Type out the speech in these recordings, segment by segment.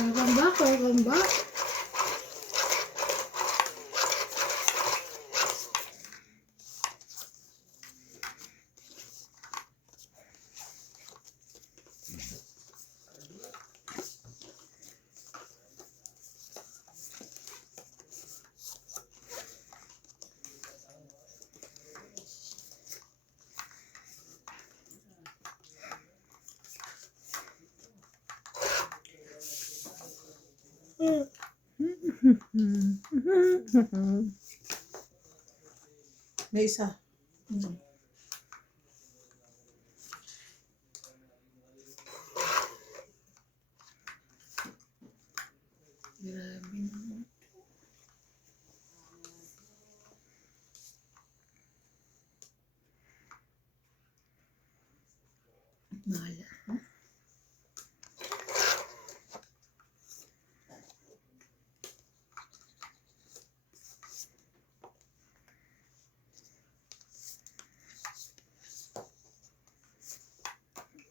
Welcome back. May isa. Grabe naman. Mahala.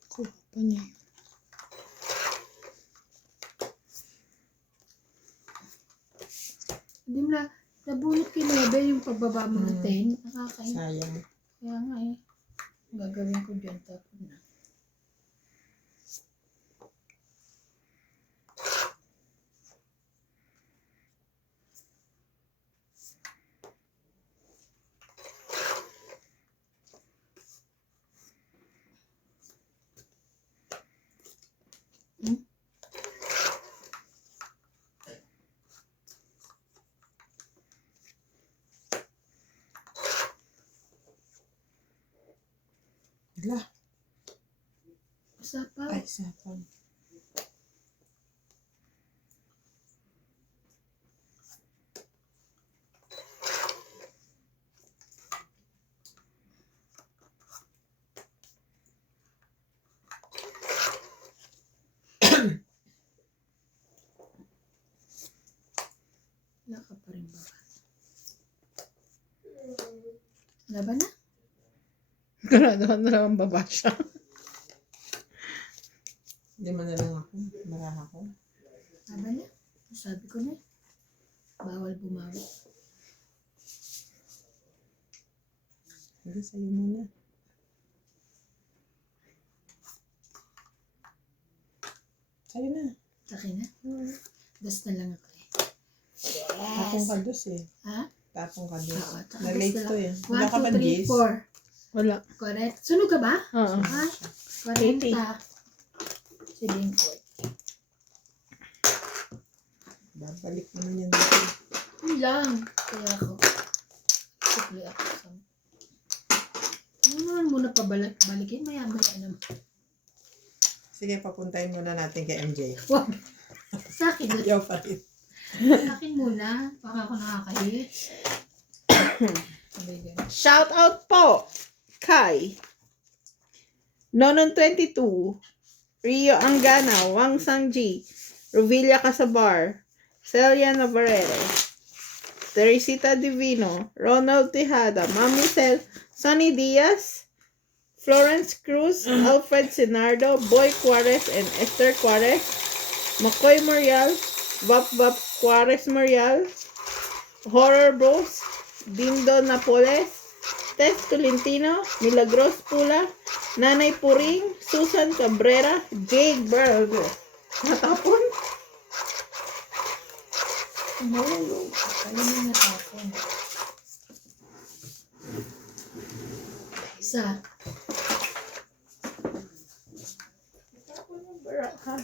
Kuha pa niya. Hindi mo na, nabunot kinebe yung pagbaba mo ng 10. Nakakain. Sayang. Kaya nga eh. Gagawin ko dyan tapos na. Hala. Usapaw. Ay, sapang. Wala ka pa rin baba. Laban na? Ganun na lang baba siya. Hindi mo na lang ako. Maraha ko. Laban na? Sabi ko na eh. Bawal bumawi. Hindi, sa'yo muna. Sa'yo na. Sa akin na? Das na lang ako eh. Tapong ka dos eh. Ha? Tapong ka dos. Oo, tsaka Na-late das na to lang. eh. Wala ka 1, ba 2, 3, Jess? 4. Wala. Correct. Sunog ka ba? Oo. Ha? 40. Siling 40. Babalik naman yan dito. Yun lang. Kaya ako. Sukli ako sa... Ano naman muna balikin? Maya-maya naman. Sige, papuntahin muna natin kay MJ. Wag. Sa akin. Ayaw pa rin. Sa akin muna. Baka ako nakakahiya. Sabay ganun. Shout out po kay Nonon 22, Rio Angana, Wang Sangji, Rovilla Casabar, Celia Navarrete, Teresita Divino, Ronald Tejada, Mami Cel, Sonny Diaz, Florence Cruz, Alfred Sinardo, Boy Juarez and Esther Juarez, Makoy Morial, Vap Juarez Morial, Horror Bros, Dindo Napoles, Tess Tolentino, Milagros Pula, Nanay Puring, Susan Cabrera, Jake Burger. Natapon? No. Ano yung natapon? Isa. Natapon yung bara, ha?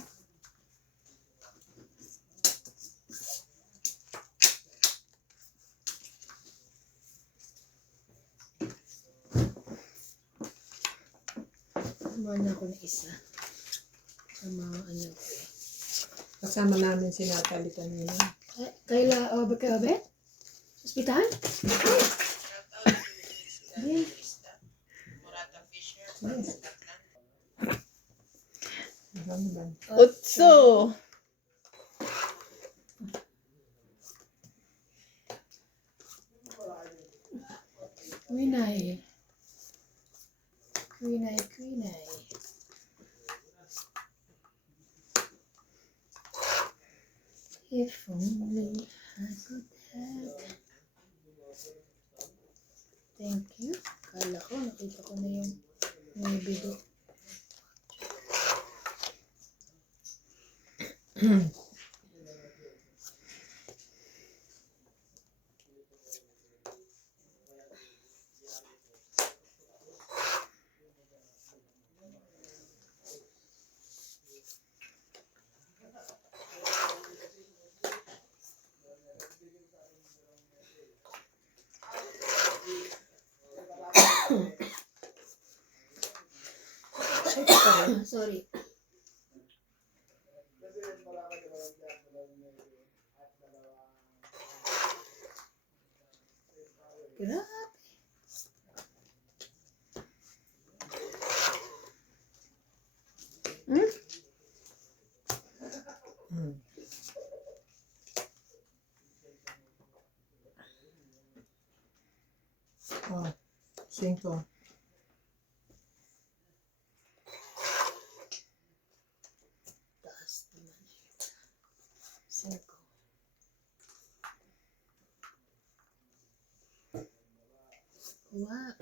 Kumana ako na isa. Sa mga ano ko eh. Kasama namin si Natalie kanina. Kaila, ba kayo, Abet? Hospital? Yes. Ano ba? Utso! Quinay. Quinay. If only I could have. Thank you. Kala ko, nakita ko na yung video. Sorry. Grabe. Oh, 5. Taas naman. 5. Wow.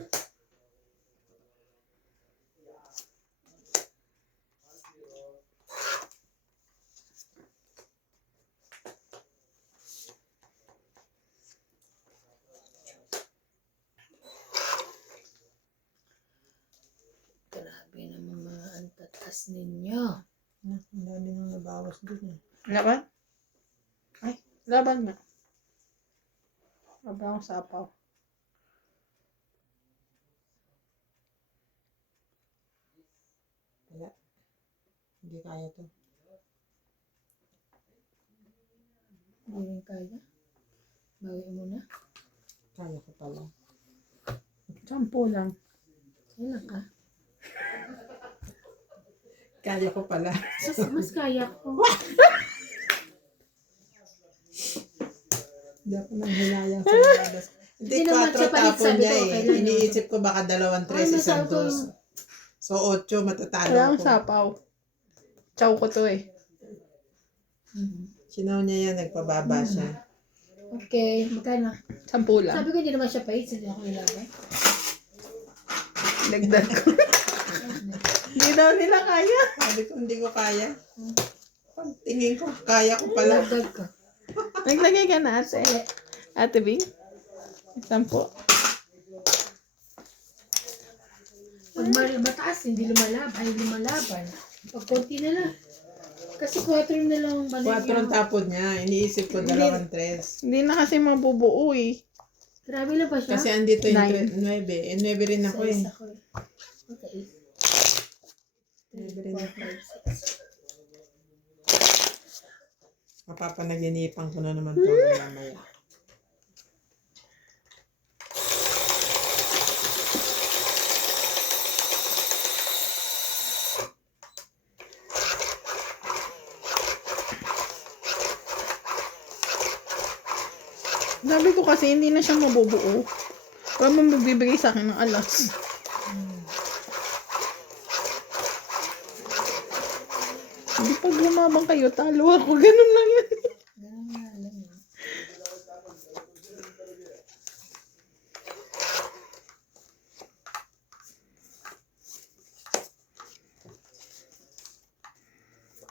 Grabe naman mga antatas ninyo. Ang dami nang nabawas dun eh. Laban? Ay, laban na. Laban ang sapaw. Wala. Hindi kaya to. Hindi rin kaya. Bawi mo na. Kaya ko pala. 10 lang. Kailan ka? Kaya ko pala. Mas kaya ko. Hindi ako nang hinayang sa malas. Hindi, Hindi naman 4 siya palit, tapon sabi niya ko, eh. kailan Iniisip ko baka 2, 3, isang 2. So, 8, matatalo Wala ang ko. sapaw. Chow ko to eh. Sinaw niya yan, nagpababa siya. Okay, magkano? 10 lang. Sabi ko hindi naman siya pahit, hindi ako ilaban. Dagdag ko. Hindi daw nila kaya. Sabi ko, hindi ko kaya. Tingin ko, kaya ko pala. Dagdag ko. Naglagay ka na ate. Ate Bing? 10. Pag mataas, hindi lumalaban. Pag konti na lang. Kasi 4 na lang balik 4 ang tapon niya. Iniisip ko 2, 3. Hindi na kasi mabubuo eh. Grabe lang pa siya. Kasi andito yung 9. 9. 9 rin ako eh. Sa isa ko eh. Okay. 9 rin 4, ako. 5, 6. Mapapanaginipan ko na naman to mamaya. Sabi ko kasi hindi na siya mabubuo. Wala mo magbibigay sa akin ng alas. Hindi pag lumabang kayo, talo ako. Ganun lang yan. Ganun nga lang yun.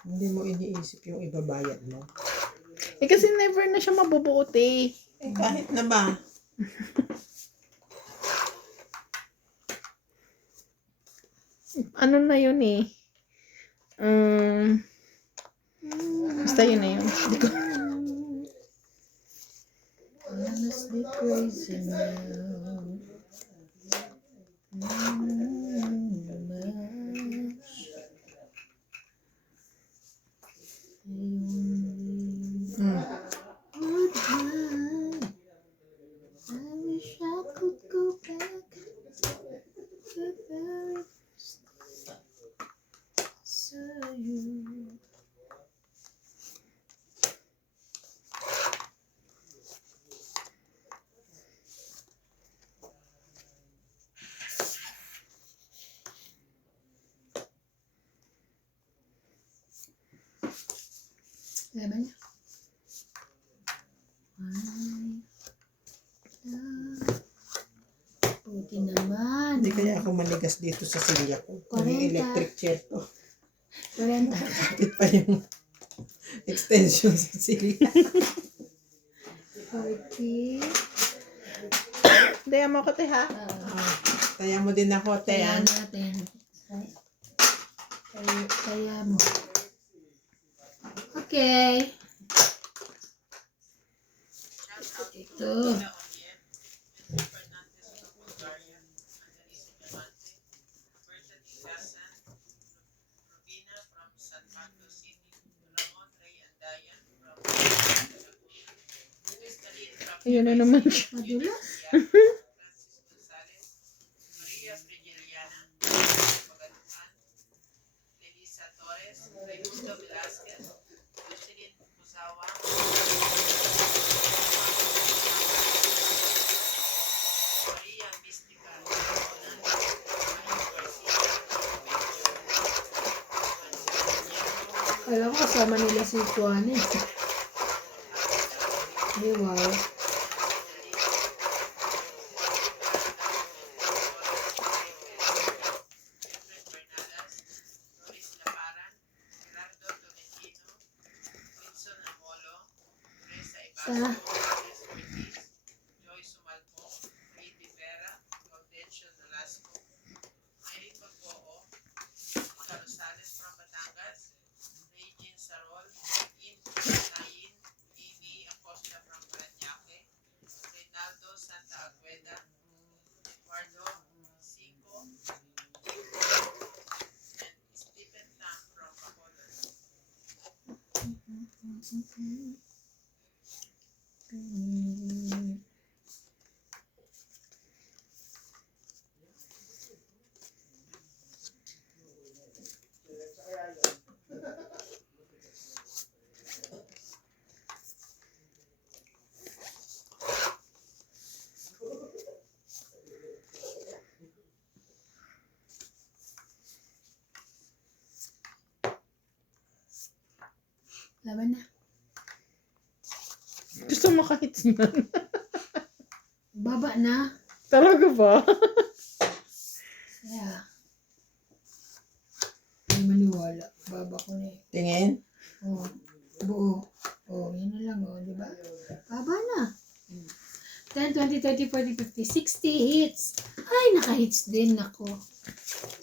Hindi mo iniisip yung ibabayad mo. Eh kasi never na siya mabubuo eh. Eh kahit na ba? Ano na yun eh. Basta yun na yun. Hindi ko. Honestly crazy now. I wish I could go back to the very first saw you. Laban niya. ako manigas dito sa silya ko. May 40. electric chair to. 40. Bakit pa yung extension sa silya? 40. Daya mo ko, te, ha? Kaya mo din ako, te. Kaya ah. natin. Kaya mo. Okay. Ito. Ayun na naman siya. Madulas. Alam ko kasama nila si Juan eh. Ay, wow. Sa laban na. Gusto mo kahit yan. Baba na. Talaga ba? Yeah. Hindi maniwala. Baba ko na eh. Tingin? Oh, buo. Oh, yun na lang, oh, di ba? Baba na. 10, 20, 30, 40, 50, 60 hits. Ay, naka-hits din ako.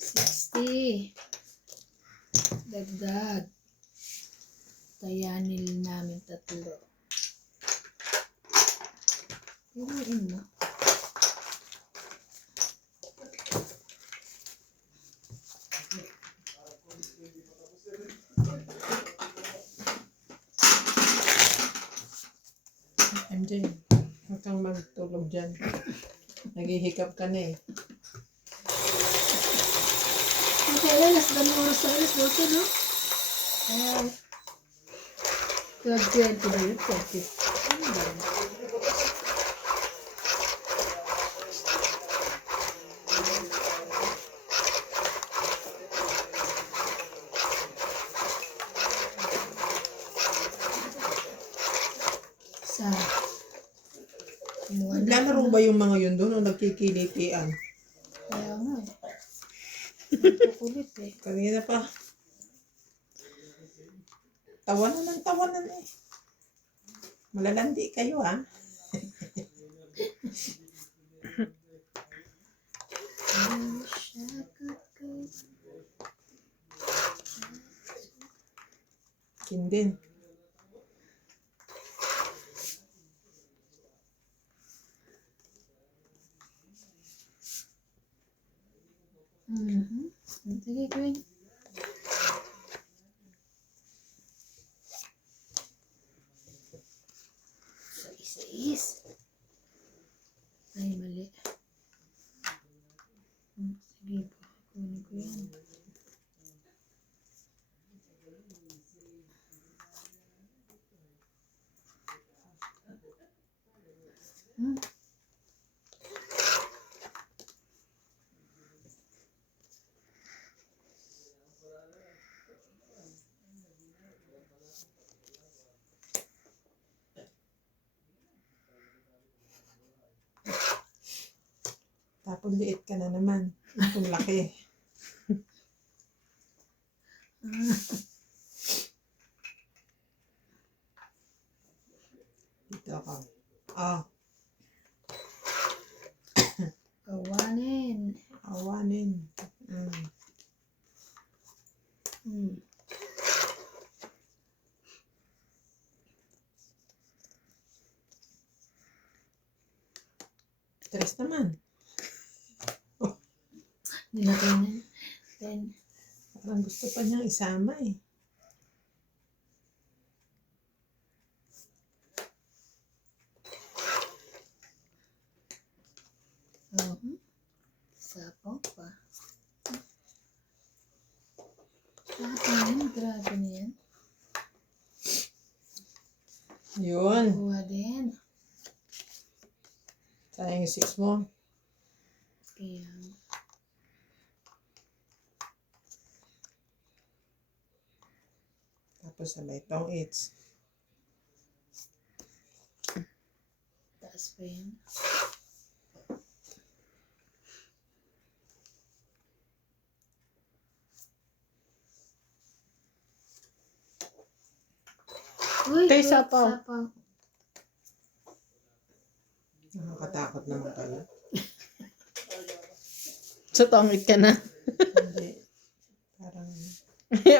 60. Dagdag. Tayanil namin tatlo. Iluin mo. MJ, huwag kang magtulog dyan. Naghihikap ka na eh. Okay, alas dami oras sa alas 12, no? Ayan. 12:20 ba yun? 12:50. Ano ba yun? Sa kumuha na Naglalaro ako ba yung mga yun doon o nagkikilitian? Kaya nga eh. Nagkukulit eh. Kanina pa. Tawanan ng tawanan eh. Malalandi kayo ah. Kindin. Sige, Queen. Sais. Ay, mali. Sige po. Kunin ko yan. Tapos liit ka na naman. Ang laki. Dito ako. Ah, Awanin. awanin. Hmm. Stress naman. Nilagay na. Then, Parang gusto pa niyang isama eh. sapaw pa. Sapaw yun, grabe na yan. Yun. Kuha din. Sayang yung 6 mo. Kaya, Tapos sabay tong 8. taas pa yan. Uy, Tay, good, sapaw. sapaw. Nakakatakot naman kayo. So, tongit ka na. Hindi. Parang,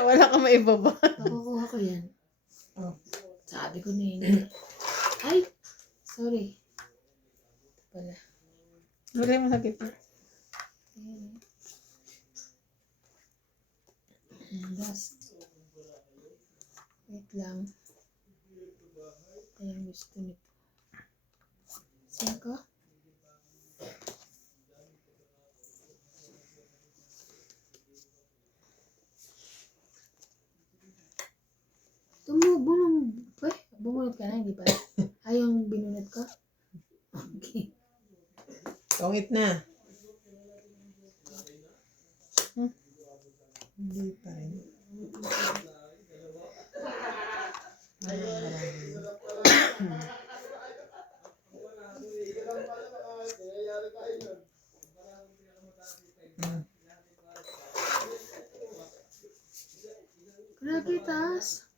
Wala ka maibaba. Makukuha ko yan. oh, Sabi ko na yun. Ay! Sorry. Ito pala. Wala mo sakit. Ayan. Last. Wait lang. Ito yung gusto nito. Siko? Bumunot ka na, hindi pa? Ay, yung binunot ko? Okay. tong 8 na. Hindi pa rin. Grabe, taas.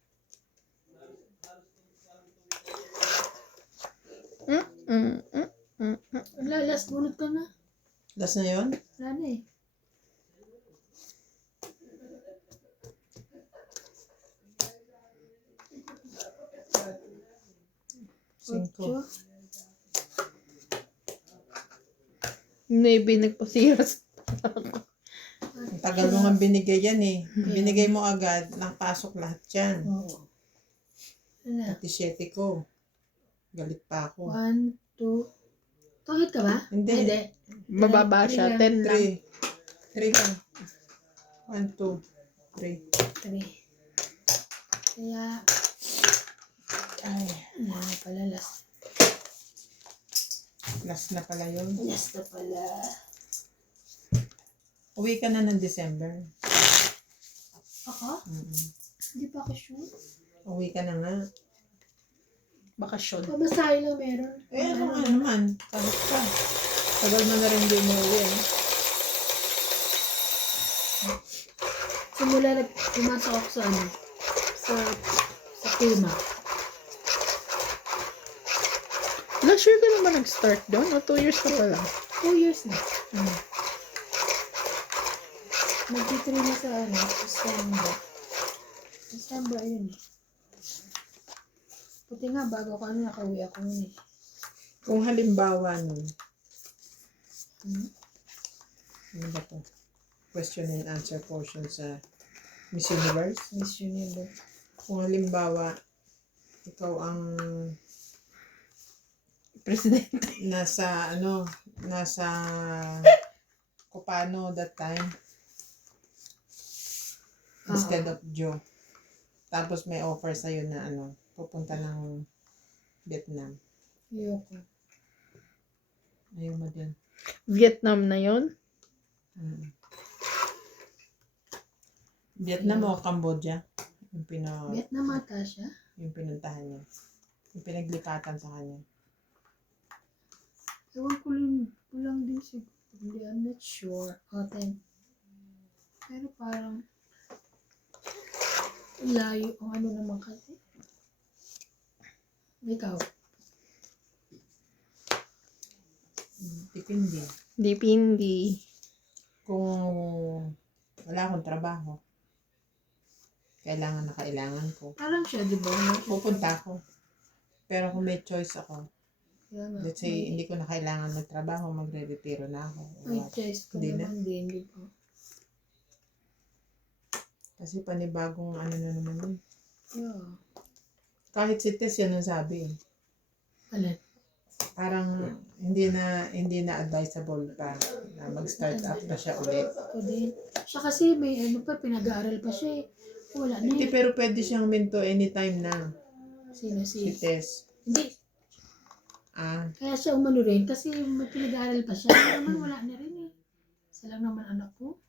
Wala, last bunot ka na. Last na yun? Wala na eh. Cinco. Ocho. Maybe nagpasiras. Ang tagal mo nga binigay yan eh. Binigay mo agad, nakapasok lahat yan. Oo. Wala. Pati 7 ko. Galit pa ako. 1, 2. Tungit ka ba? Hindi. Hindi. Mababa siya. 10 lang. 3. 3 lang. 1, 2, 3. 3. Kaya, Ay, wala na pala. last na pala yun. Last na pala. Uwi ka na ng December. Ako? Hindi pa ako sure. Uwi ka na nga. Bakasyon. Pabasahin lang meron. Eh, ano nga naman. Kahit ka. Tagal mo na rin din mo uwi. Simula pumasok ako sa ano? Sa tema. Last year ka naman nag-start doon? O 2 years ka pa lang? 2 years na. Nag-3 na sa ano? December. December yun eh. Puti nga bago ko ano nakauwi ako nun eh. Kung halimbawa nun, ano ba to? Question and answer portion sa Miss Universe. Miss Universe. Kung halimbawa, ikaw ang Presidente. nasa Copano that time instead of Joe. Tapos may offer sa'yo na pupunta ng Vietnam. Ayoko. Ayaw mo din. Vietnam na yon. Vietnam o Cambodia? Yung Vietnam ata siya. yung pinuntahan niya. Yung pinaglipatan sa kanya. Ewan ko lang din siguro. Hindi, I'm not sure. Pero parang layo. O ano naman kasi. Ikaw. Depende. Depindi. Kung wala akong trabaho, kailangan na kailangan ko, Parang siya, di ba? pupunta ako. Pero kung may choice ako, Kaya nga, let's say, hindi ko na kailangan magtrabaho, magre-retiro na ako. may choice ko Hindi na. naman din, di ba? Kasi panibagong ano na naman yun. Yeah. Kahit si Tess yan ang sabi. Alin? Parang hindi na advisable pa na mag-start up na siya ulit. Ako din. Siya kasi may ano pa, pinag-aaral pa siya eh. Wala na Hindi, eh. pero pwede siyang minto anytime na. Sino Si si? Tess. Hindi. Ah, Kaya siya umano rin kasi may pinag-aaral pa siya. Kaya naman wala na rin eh. Isa lang naman anak ko.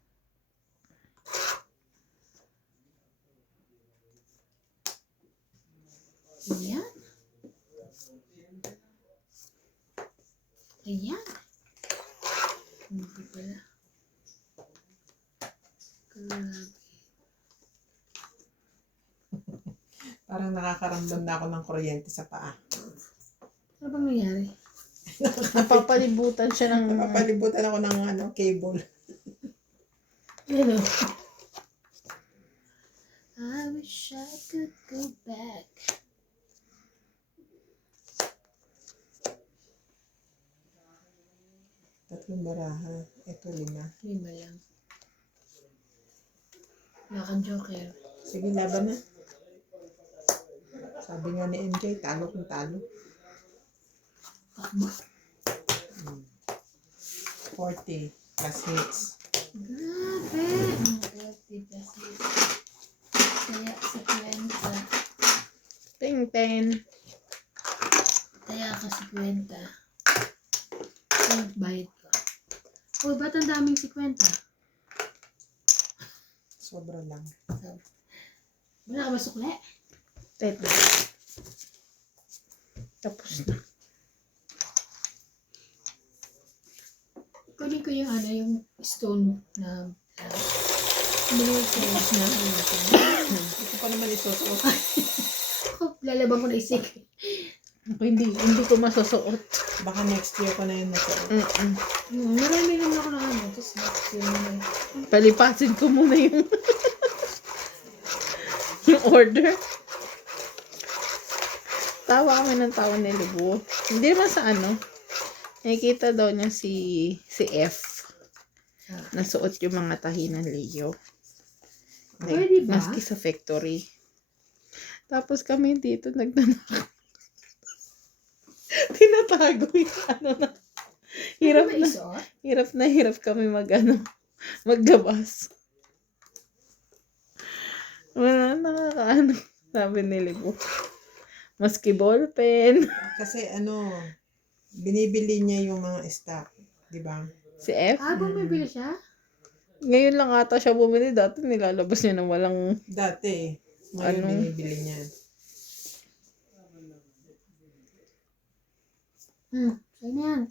Ayan. Ayan. Hindi pala. Grabe. parang nakakaramdam na ako ng kuryente sa paa. Ano bang nangyari? Napapalibutan siya ng... Napapalibutan ako ng cable. Ano? I wish I could go back. Tatlong baraha. Ito 5. 5 lang. Wala kang joker. Sige, laban na. Sabi nga ni MJ, talo kung talo. Takbo. 40 plus hits. Grabe! 30 plus hits. Kaya sa 20. Ting-ten. Kaya ka sa 20. Ay, bayad ko. Uy, ba't ang daming 50? Sobra lang. So, wala ka ba sukle? Teto. Tapos na. Kunin ko yung yung stone na minute na. Hindi ko pa naman isusuot. Lalaban ko na isik. Ako hindi ko masusuot. Baka next year ko na yun nasuot. Marami naman ako na tapos next year na yun. Palipasin ko muna yung yung order. Tawa kami ng tawa ni Libu. Hindi naman sa nakikita daw niya si F. Nasuot yung mga tahi ng Leo. Pwede ba? Maski sa factory. Tapos kami dito nagtanong. Tinatago yung na. Hirap Pwede ba isuot? hirap kami maglabas. Wala, nakakaano. Sabi ni Libu. Maski ballpen. Kasi binibili niya yung mga stock. Di ba? Si F. Bumibili siya? Ngayon lang ata siya bumili. Dati nilalabas niya na walang... Dati, ngayon binibili niya. Sa'yo na yan.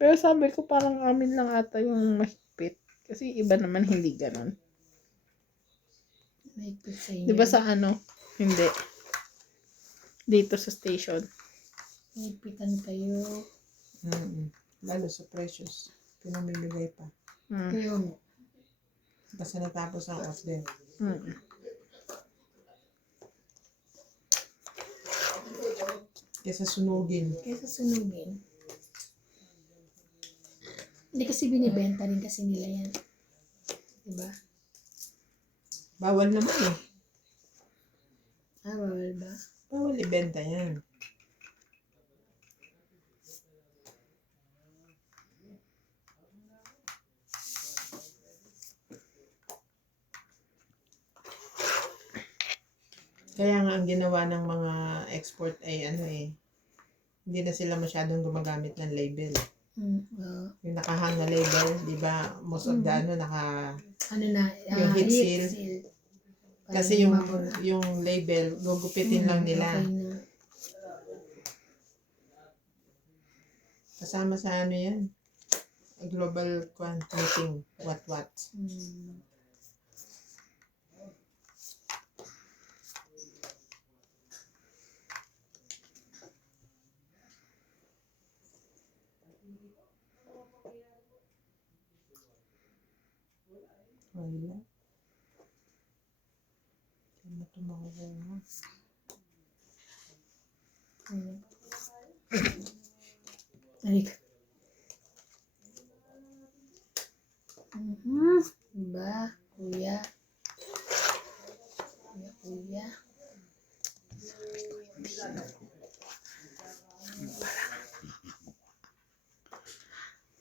Pero sabi ko parang amin lang ata yung mahigpit. Kasi iba naman hindi ganon. Mahigpit sa inyo. Di ba sa Hindi. Dito sa station. Mahigpitan kayo. Lalo sa precious. Pinamimigay pa. Kayo. Basta natapos ang order. Kesa sunugin. Kaysa sunugin. Hindi kasi binibenta rin kasi nila yan. Diba? Bawal naman eh. Bawal ba? Bawal ibenta yan. Kaya nga ang ginawa ng mga export ay hindi na sila masyadong gumagamit ng label. Yung nakahang na label, di ba? Most of the naka... Ano na, Yung heat seal. Para Kasi hindi yung mabura. yung label, gugupitin lang nila. Okay na. Kasama sa ano yan? Global meeting. What? Wala. Ano ito makukuha? Tarik. Diba, kuya? Kuya.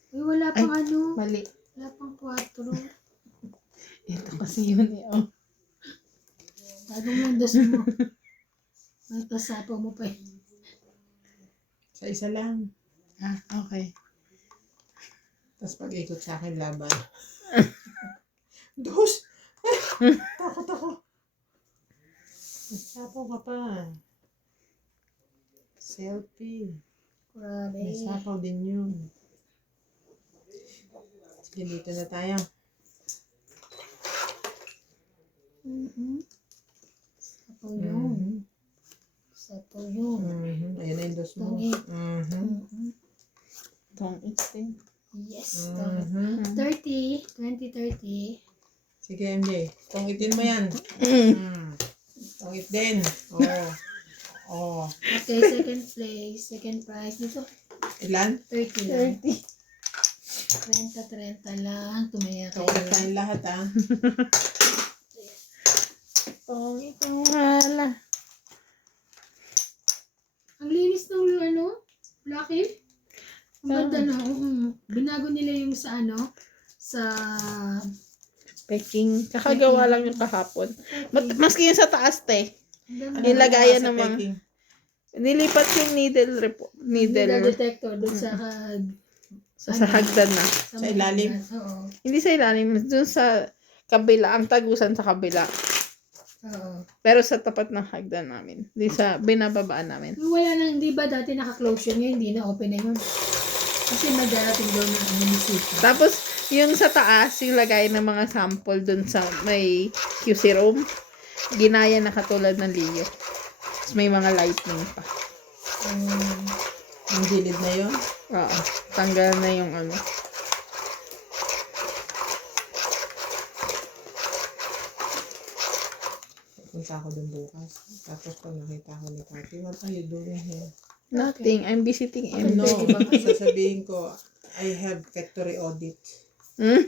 Uy, wala pang ano. Mali. Wala pang 4. Ito kasi yun eh. Oh. Bagong mundos mo. May pasapo mo pa eh. Sa isa lang. Ah, okay. Tapos pag-ikot sa akin laban. Dos! Takot ako. Sapaw ka pa. Selfie. Grabe. May sapaw din yun. Sige, dito na tayo. Sapaw yun. Sapaw yun. Ayun na yung dos mo. Tungit. Itong din. Yes. 30. 2030. Sige, MJ. Tungitin mo yan. Tungit din. Oh. Okay, second place. Second prize. Dito, Ilan? 30 lang. 30 lang. Tumaya kayo. Tungit tayong lahat, ah. Itong wala. Ang linis ng ano, Lucky. Ang ganda na. Binago nila yung sa ano, sa... Peking. Kakagawa lang yung kahapon. Maski yung sa taas, te. Ang Yung ganda. lagayan Sa ng mga... peking. Nilipat yung needle Needle detector doon sa... sa hagdan na. Sa ilalim. Oo. Hindi sa ilalim, dun sa kabila, ang tagusan sa kabila. Oo. Pero sa tapat ng hagdan namin. Di sa binababaan namin. Wala nang, di ba dati naka-close yun, hindi na open na yun. Kasi madarating doon na munisipyo. Tapos, yung sa taas, yung lagay ng mga sample dun sa may QC room, ginaya na katulad ng Leo. Tapos may mga lightning pa. Yung gilid na yun. Oo. Tanggal na yung ano. Punta ako dun bukas. Tapos pag nakita ko ni Kati, what are you doing here? Nothing. I'm visiting No, MJ. sasabihin ko, I have factory audit. Hmm?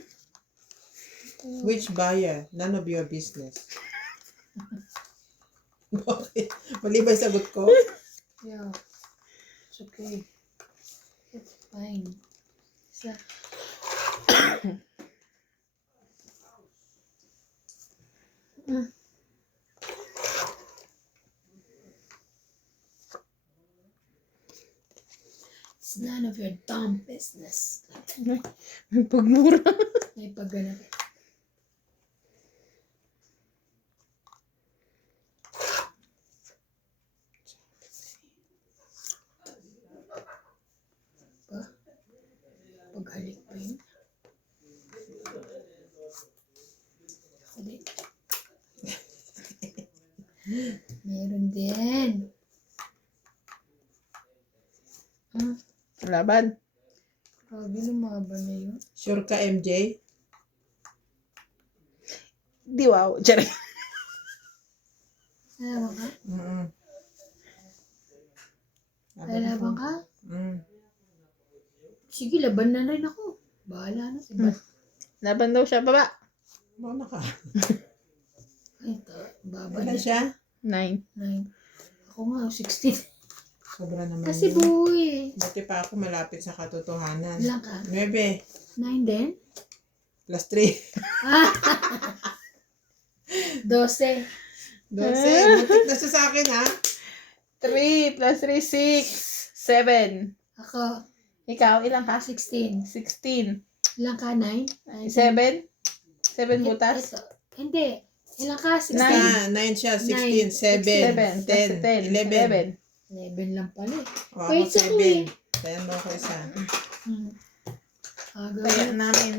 Which buyer? None of your business. Okay. Mali ba yung sagot ko? Yeah. It's okay. It's fine. Sa... It's none of your dumb business. May pagmura. May pagganap. Paghalik pa yun. Halik. Meron din. Laban. Grabe, lumaban na yun. Sure ka, MJ? Di wow. Tsari. Laban ka? Ay, laban ka? Sige, laban na rin ako. Bahala na si Bat. Laban daw siya. Baba. Mama ka. Ay, baba Wala na siya? 9. 9. Ako nga, 16. Sobra naman Kasi yun. buo eh. Buti pa ako malapit sa katotohanan. Ilan ka? 9 9 din? plus 3. Ah! 12. 12. Butit na siya sa akin, ha? 3 plus 3, 6. 7. Ako, Ikaw, ilang ka? 16. 16. Ilang ka? 9? 7? 7 butas? Hindi. Ilang ka? 16. Nine. 9 siya, 16, Nine. 7, 7. 10, 11. 11 lang pala eh. O, ako Wait, sa 7. Tayan mo ko isa. Hmm. Kaya namin.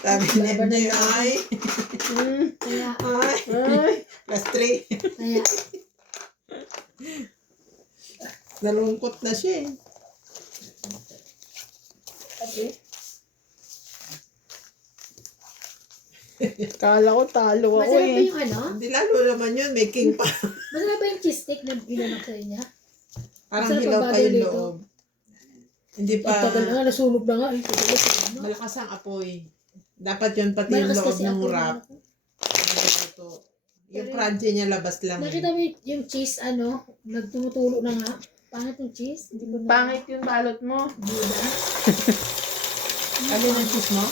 Sabi ni MJ, ay, Kaya, Ay. plus 3. kaya, Nalungkot na siya eh. Kala ko talo ako masarap ba eh. yung ano? Hindi lalo naman yun, may king pa. Masarap ba yung cheese stick na binanak sa niya? Parang Masarap hilaw ang pa baboy yung dito. loob. Hindi Ang pa, tagal na nga, nasunog na nga. Ay, tagal na sunog na. malakas ang apoy. Dapat yun pati yung Malakas loob kasi ng ako. wrap. Ito. Yung crunchy niya labas lang. Nakita mo yung cheese, ano, nagtumutulo na nga. Pangit yung cheese. Hindi ko na. Pangit yung balot mo. Buda. Ano ng cheese mo?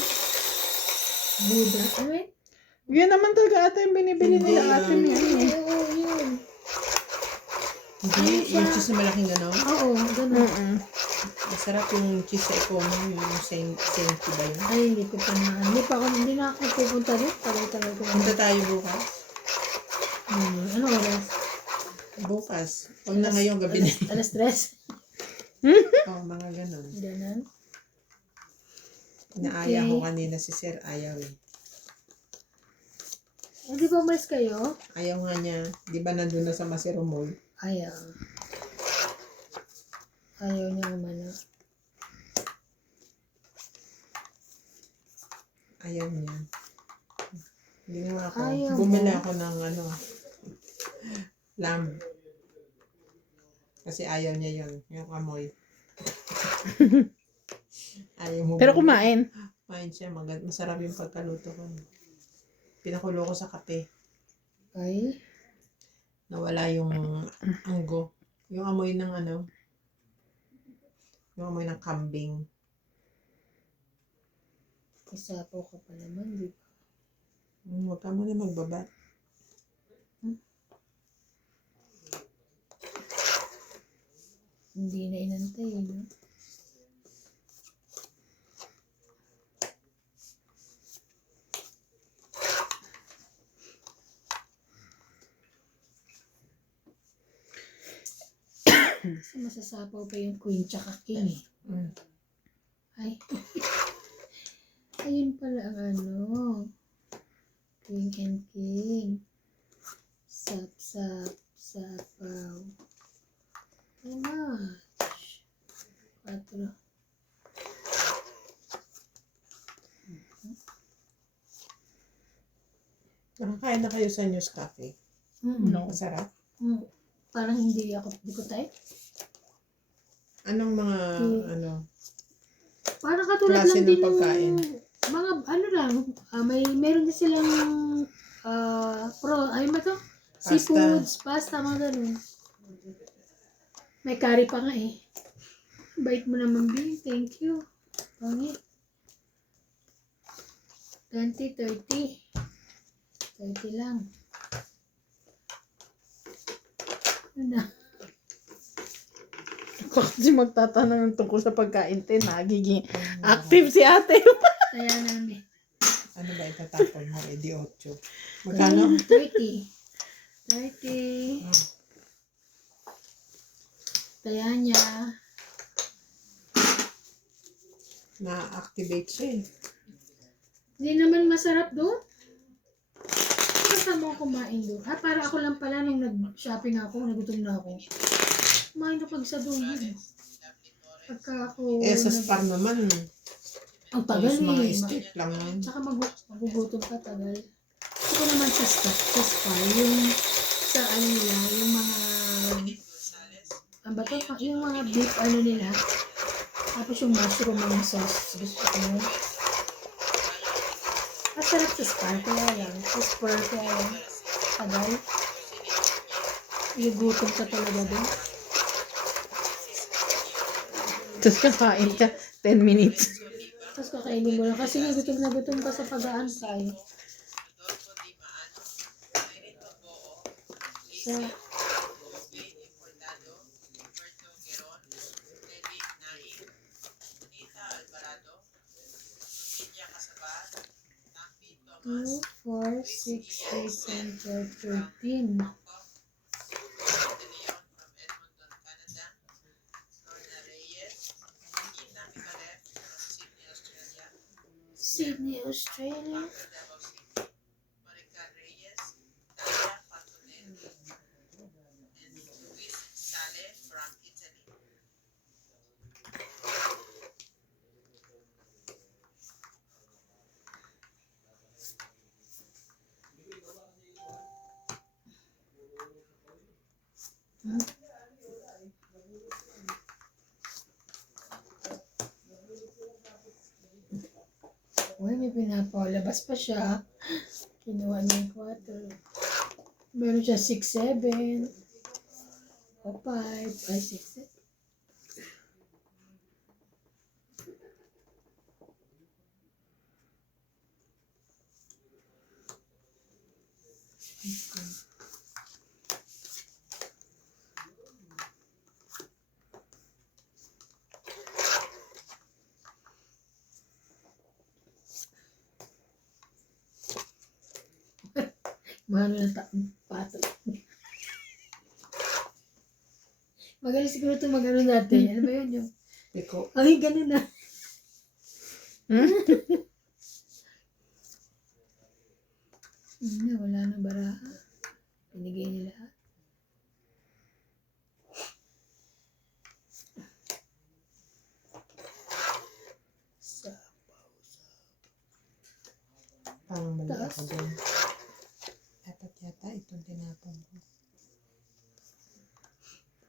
Buda. Ano yun? Yun naman talaga ate yung binibili Hindi, nila ate niya. Oo, yun. Hindi, yung cheese na malaking gano'n. Oo, ganun. Masarap yung cheese sa Econo, yung Saint ba yun? Ay, hindi ko pa na. Hindi na ako pupunta rin. Tagal-tagal ko na. Punta tayo bukas. Ano oras? Bukas. Huwag na ngayong gabi na. Alas 3. Oh, mga ganon. Ganun. Inaaya ko kanina si Sir, ayaw eh. Hindi ba umalis kayo? Ayaw nga niya. Di ba nandun na sa Masero Mall? Ayaw. Ayaw niya umano. Ayaw niya. Ginawa ko. Ayaw Bumili mo? ako ng ano, lamb. Kasi ayaw niya yun. Yung amoy. Ayaw mo. Pero bumili. kumain. Kumain siya. Masarap yung pagkaluto ko. Pinakulo ko sa kape. Ay, Nawala yung anggo. Yung amoy ng ano. Yung amoy ng kambing. isapaw ka pa naman, di ba? Huwag ka muna magbaba. Hindi na inantay, no? Kasi masasapaw pa yung queen tsaka king eh. Mm. Ay. Ayun pala ang ano. Queen and king. Sap, sap, sapaw. How much? 4. Nakakain na kayo sa News Cafe? No. Masarap. Parang hindi ko type. Anong mga, ano, Parang katulad klase lang ng din pagkain? mga ano lang, meron din silang ayun ba to? Pasta. Seafoods, pasta, mga ganun. May curry pa nga eh. Bait mo naman, B. Thank you. Pangit. 20, 30. 30 lang. Ano na? Ako kasi magtatanong tungkol sa pagkain tin. Nagiging active si ate. Kaya namin. Ano ba itatapon mo? Eh, di 8. Magkano? 30. 30. Kaya niya. Na-activate siya eh. Hindi naman masarap doon. Basta mo kumain doon. Para ako lang pala nung nag-shopping ako, nagutom na ako. Kumain na pag sa doon. Pagka ako... Eh, sa Spar naman, Ang tagal halos mga eh. steak lang yun. Tsaka magugutom ka tagal. Ito naman sa spa, yung sa ano nila, yung mga... Ang ba to? Yung mga beef ano nila. Tapos yung mushroom mga sauce. Gusto ko yun. Masarap sa spa, kaya lang. Sa spa, kaya lang. Tagal. Igugutom ka talaga doon. Tapos kakain ka 10 minutes. Tapos kakainin mo lang. Kasi nga gutom na gutom ka sa pag-aantay. 2, 4, 6, 8, 10, 12, 13. Sydney, Australia. Uy, may pinapalabas pa siya. Kinuha niya yung 4. Meron siya 6, 7. O 5. Ay, 6, 7. Mahalo na pato. Magaling siguro ito magano natin. Ano ba yun yung? Piko. Ay, ganun na. Wala na baraha. Pinigay niya lahat. Parang mali Taas. ako dun. Dapat yata itong tinapon ko.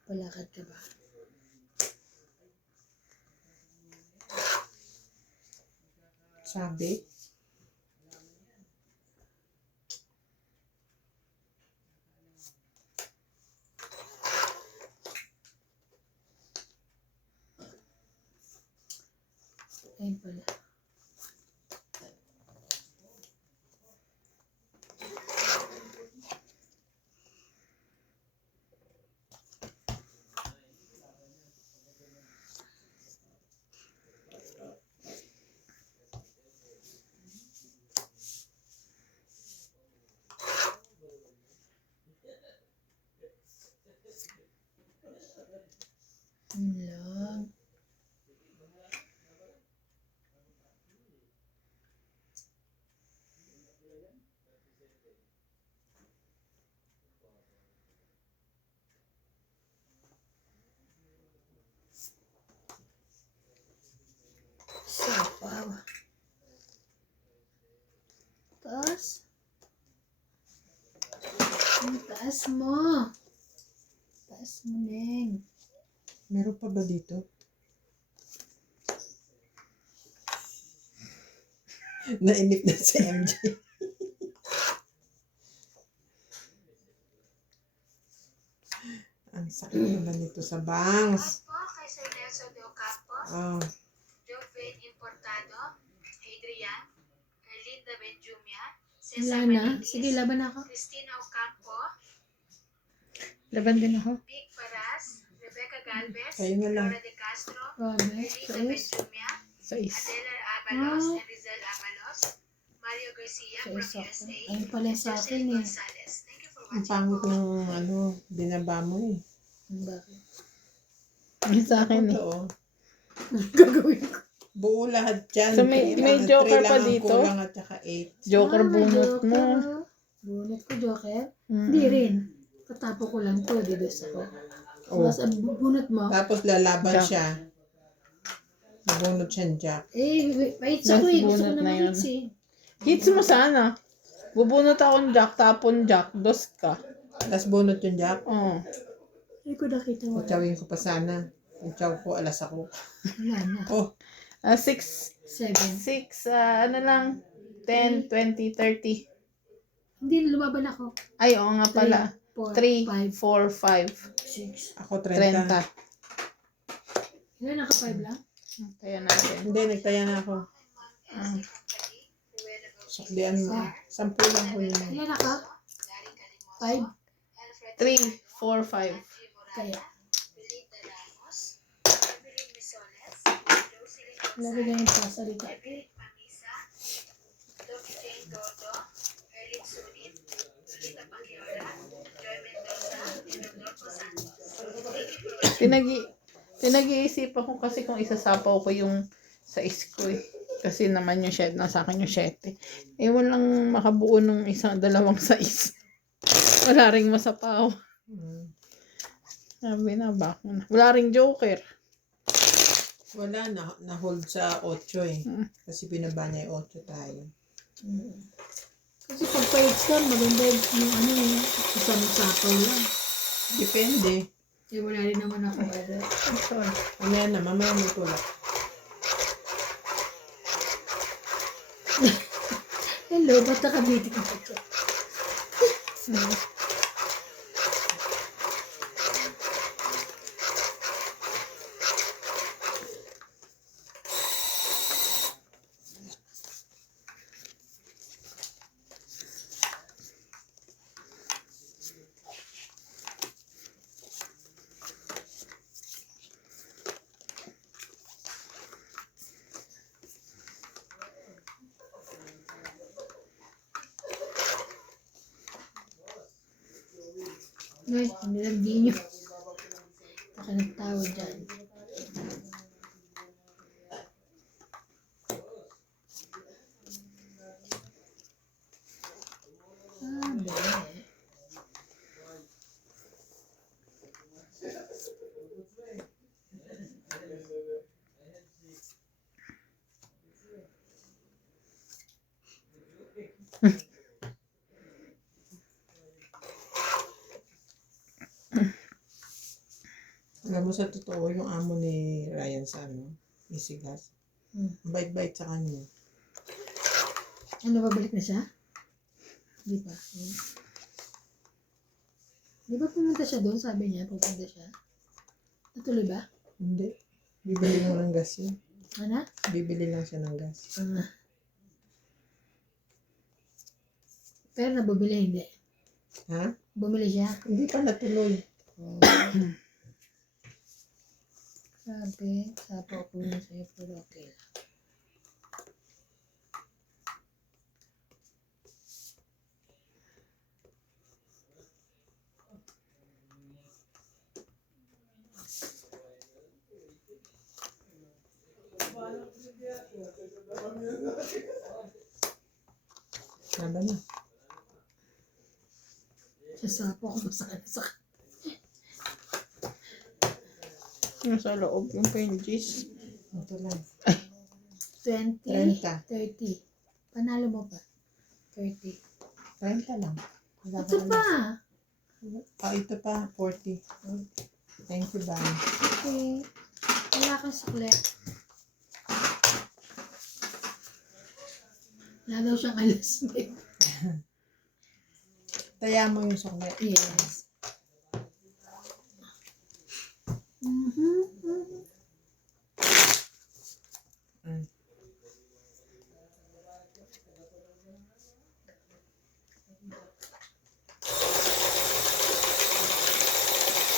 Palakad ka ba? Sabi? Ayun pala. Yun lang. Sapaw. Taas. Ang taas mo. Taas mo, Neng. Meron pa ba dito? Nainip na si MJ. Ang sakit naman nito sa bangs. Po kay Sir Nelson de Ocampo, Oh, Joven Importado, Adrian, Erlinda Benjumia, Wala Cesar na. Manigis, Sige, laban ako. Cristina Ocampo, Laban din ako. Vic Paras, Rebecca Galvez, Kayo na lang. Laura de Castro, Robert. Erlinda Sais. Benjumia, 6. Adela Avalos, Ah. and Rizal Avalos, Mario Garcia Sais from ako. USA, Ayun pala sa akin Josel eh. Gonzalez. Thank you for ang watching pangit po. ng binaba mo eh. Bakit? Yung sa akin eh. Totoo. Gagawin ko. Buo lahat dyan. So, may Kailangan joker 3 pa lang ang dito? kulang at saka 8. Joker May bunot joker, mo. oh. Bunot ko, joker? Mm. Hindi rin. Katapo ko lang to. Didos ako. Oh. Tapos ang bunot mo. Tapos lalaban Jack. siya. Nabunot siyang Jack. Wait ako eh. Gusto ko bunot na na yun. hits eh. Hits mo sana. Bubunot akong jack, tapon jack, dos ka. Tapos bunot yung Jack. Oh. Hindi ko nakita mo. Kutsawin ko pa sana. Yung chow ko, alas ako. Wala na. Oh, 6, 7. 6, ano lang, 10, 20, 30. Hindi, lumaban ako. Ay, oo nga pala. 3, 5, 4, 5, 6. ako 30. 30. Ilan naka 5 lang? Kaya natin. Hindi, nagtaya na ako. Ah. Sakdian mo. 10 lang ko yun. Ilan naka? 5? 3, 4, 5. Kaya. Belinda Ramos, Evelyn Misoles, Jocelyn Lagi na Gonzalez, yung sasalita. Evelyn Mamisa, Doki Jane Dodo, Erlin Sunit, Lolita Pacquiora, Joy Mendoza, and Rodolfo Santos. Thank you for watching. Pinag-iisipan ko kasi kung isasapaw ko yung sa ko eh. Kasi naman yung shed, nasa akin yung 7. Eh, walang makabuo ng dalawang size. Wala ring masapaw. Mm. Sabi na, bako na. Wala ring joker. Wala na-hold sa 8 eh. Mm. Kasi binaba niya yung 8 tayo. Kasi pag pirates ka, maganda yung ano eh, isang sapaw lang. Depende. Eh, wala rin naman ako order. Sorry. Mamaya na, mamaya may tulak. Hello, ba't nakabiti ka pa ito? Mm. Ay, nilagdi nyo. Baka nagtawad dyan. Be. Alam mo sa totoo, yung amo ni Ryan sa Isigas. Ang bait-bait sa kanya. Ano, babalik na siya? Di ba? Di ba pumunta siya doon? Sabi niya, pupunta siya. Natuloy ba? Hindi. Bibili lang ng gas yun. Ano? Bibili lang siya ng gas. Pero nabubili, hindi. Ha? Bumili siya. Hindi pa natuloy. Sabi, sabi ko na sa'yo, pero okay lang. Naba na. Sasapo ako sa Nasa loob yung penjis. Ito lang. 20, 30. 30. Panalo mo pa. 30. 30 lang. Wala Ito ka pa. ito pa. 40. Thank you, bye. Okay. Wala kang sukle. Wala daw siyang alas. Taya mo yung sukle. Yes.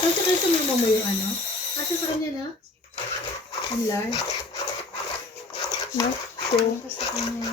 Kasi sumama mo yung ano? Kasi sa kanya na? Ang large. Naku. Kasi sa kanya.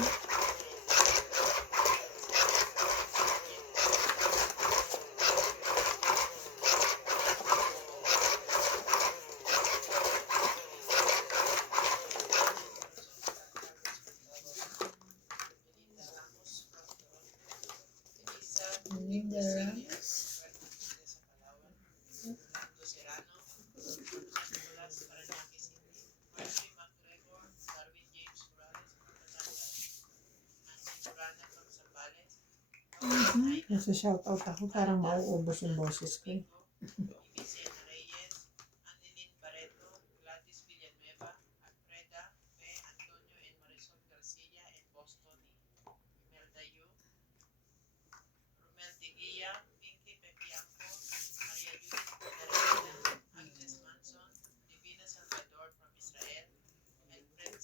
Nasa shoutout ako, parang mauubos yung boses ko.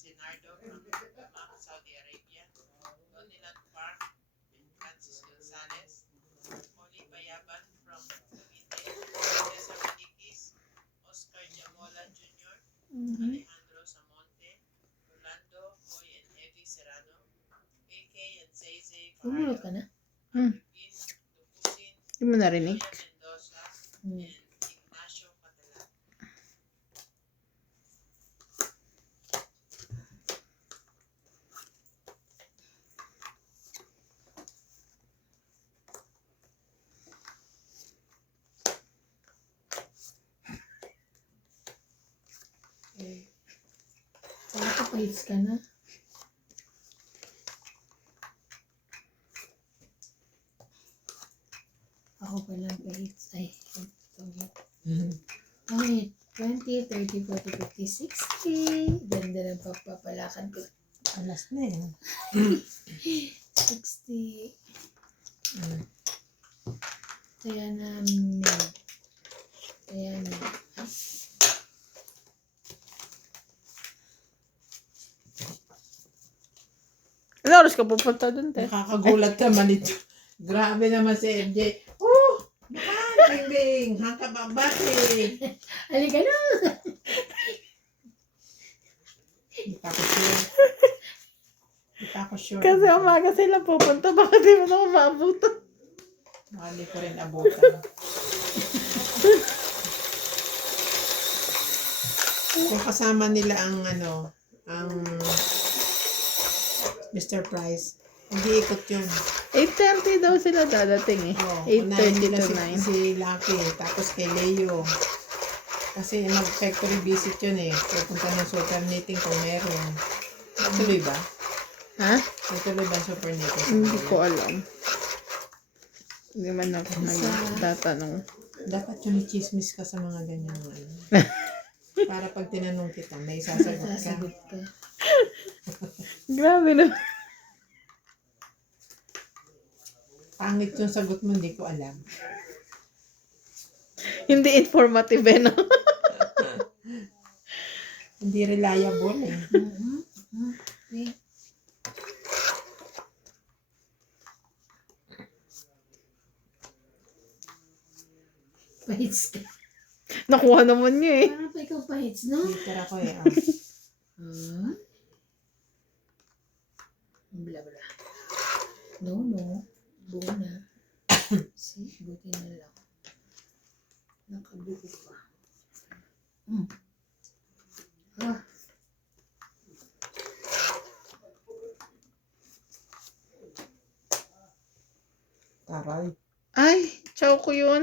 Leonardo from Saudi Arabia, Donilan Park and Francis Gonzalez, Oli Bayaban from Cavite, Cesar Bumunot ka na? Hindi mo narinig? Mendoza, Hmm. and Ignacio Catalan. Nakapahits ka na. Ako palang pahits. Ay, ito. Ay, 20, 30, 40, 50, 60. Ganda ng papapalakan ko. Alas na eh. 60. Ano? Kaya namin. Kaya na. Ano oras ka pupunta dun, te? Nakakagulat ka man ito. Grabe naman si MJ. Oh! Mahal, Bing! Hangka babati! Halika na! Hindi pa ako sure. Hindi pa ako sure. Kasi umaga sila pupunta, baka di mo na ako maabutan. Hindi ko rin abutan. Kung kasama nila ang ang Mr. Price, hindi ikot yun. 8:30 daw sila dadating eh. Oh, 8:30 nila to si 9. Lucky, tapos kay Leo. Kasi mag-factory visit yun eh. Pupunta ng super knitting kung meron. Natuloy ba? Ha? Natuloy ba ang super knitting? Hindi ko alam. Hindi man ako nagtatanong. Dapat yung chismis ka sa mga ganyan. Para pag tinanong kita, may sasagot ka. Sasagot ka. Grabe na. Pangit yung sagot mo, hindi ko alam. Hindi informative eh, no? Hindi reliable eh. Okay. Pahits ka. Nakuha naman niya eh. Parang pa ikaw pahits, no? Twitter ako eh. Ah? Bla bla. No. Buo na. See? Buti na lang. Nakabuo pa. Ah. Taray. Ay, chow ko yun.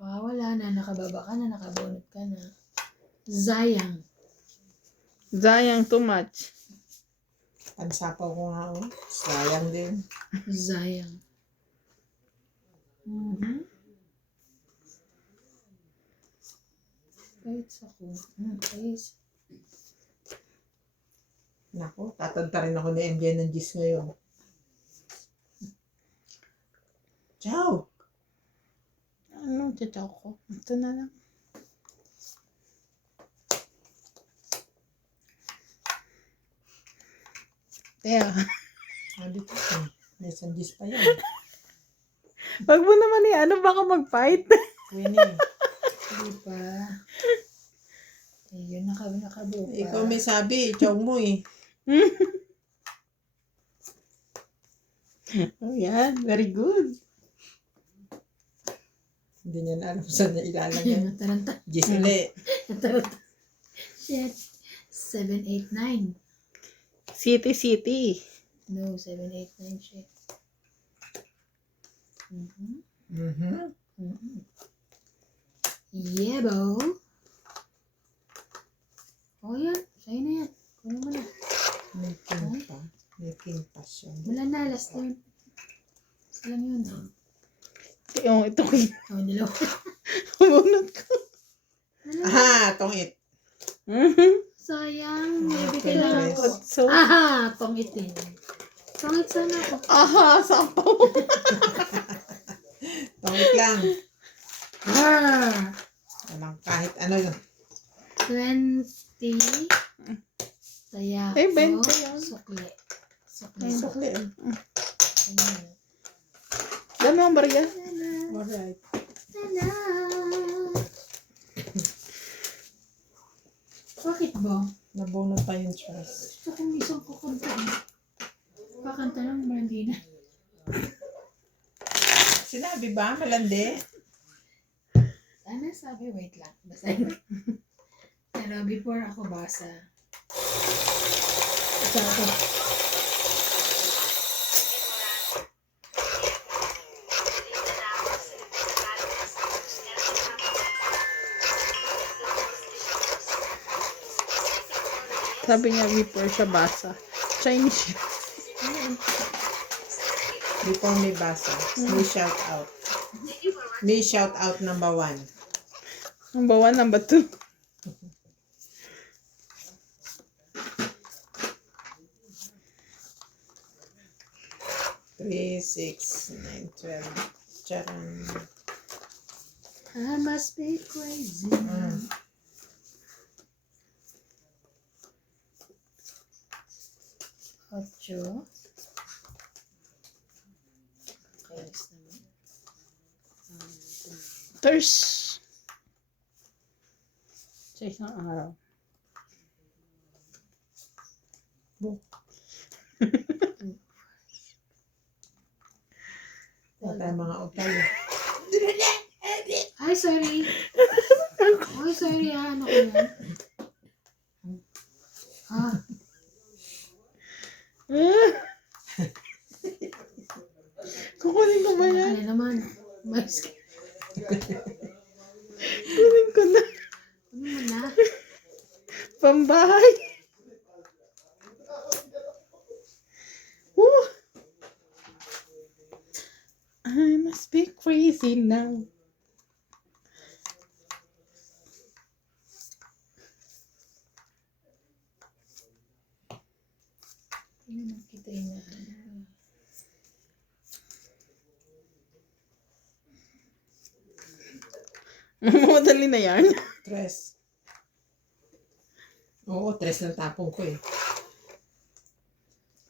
Wala na. Nakababa ka na. Nakabunot ka na. Zayang. Sayang too much. Pansapaw ko nga oh. Sayang din. Zayang. Pahits ako. Pahits. Nako, tatanta rin ako ni MJ ng gis ngayon. Ciao! Ano, chow ko? Ito na lang. Yeah. Sabi ko, may isang gis pa yan. Wag mo naman eh. Ano baka mag-fight? Winnie, Di ba? Ayun, nakabuo pa. ikaw may sabi, ciao mo eh. Oh, yan. Very good. Hindi niya na alam saan niya ilalagay. Nataranta. Gis ulit. Nataranta. Shit. 7, 8, 9. City. No, 7, 8, 9 shit. Yebo. Oh, yan. Sa'yo na yan. Kunin mo na. May king pa. May king passion. Wala na. Last time. Basta lang yun. Ito ko yun. Oh, dalawa. Humunod ko. Aha, tongit. Sayang. Maybe kailangan ko. So, Aha! Tongit din. Tongit sana ako. aha, sampaw. Tongit lang. Ah! Walang kahit ano yun. 20. Saya. Eh, 20 yan. Sukli. Ay, sukli. Ayan. Dami ang barya. Alright. Tada! Bakit ba? Nabunod pa yung stress. Gusto kong isang kukanta. Kakanta ng Brandina. Sinabi ba? Malandi? Sana sabi, wait lang. Basahin. Pero before ako basa. Ito ako. Sabi niya before siya basa. Chinese. Before may basa. May shout out. May shout out number 1. Number 1, number 2. Three, 6, 9, 12. Charan. I must be crazy. Ocho. Kainis naman. Thurs. Sa isang araw. Wala tayong mga utay. Ay, sorry. Ay, sorry ha. Ano ko yan? Ah, Kukunin ko ba yan? kaya naman. Mas, Kukunin ko na. ano mo na? Pambahay. Woo! I must be crazy now. Ano nakita yun na? Madali na yan. 3. Oo, 3 lang tapong ko eh.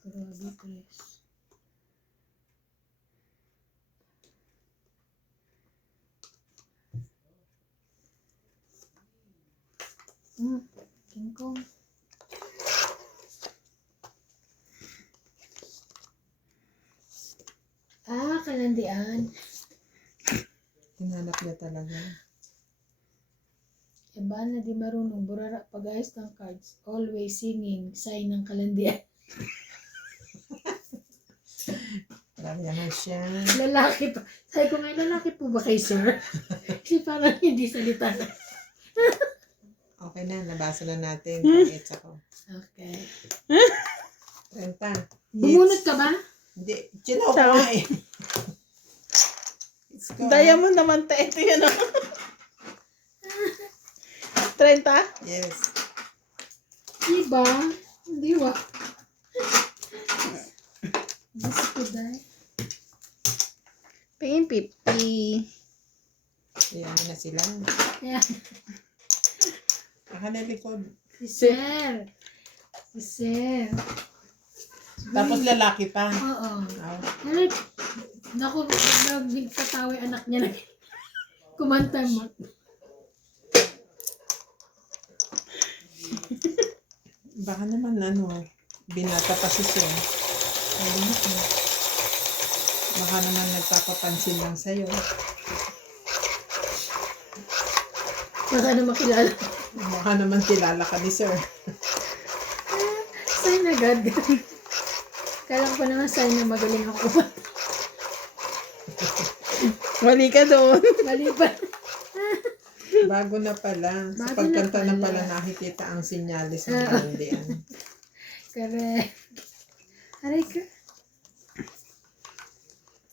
Grabe, tres. King Kong. Ah, kalandian. Hinanap niya talaga. Iba na di marunong. Burara pag-ayos ng cards. Always singing. Sign ng kalandian. Marami naman siya. Lalaki pa. Sabi ko nga, lalaki po ba kay sir? Kasi parang hindi salita na. Okay na, nabasa na natin. Pang-its ako. Okay. 30. Bumunot ka ba? Hindi, chinaw ko nga eh. Let's go. Diamond naman ta. Ito yun o. 30? Yes. Diba? Hindi ba? Diyos ko dahil. Tingin 50. Ayan na sila. Ayan. Nakanalikod. Si Sir. Si Sir. Tapos lalaki pa. Oo. Oh. Ano? Naku, nagkatawa yung anak niya na kumanta mo. Baka naman binata pa si Sir. Ayun ko. Baka naman nagpapapansin lang sa'yo. Baka na makilala. Baka naman kilala ka ni Sir. Sign agad. Kala ko naman sign na magaling ako kumanta. Mali ka doon. Mali pa. Bago na pala. Sa Bago pagkanta na na pala. pala nakikita ang sinyalis ng kalandian. Correct. Aray ka.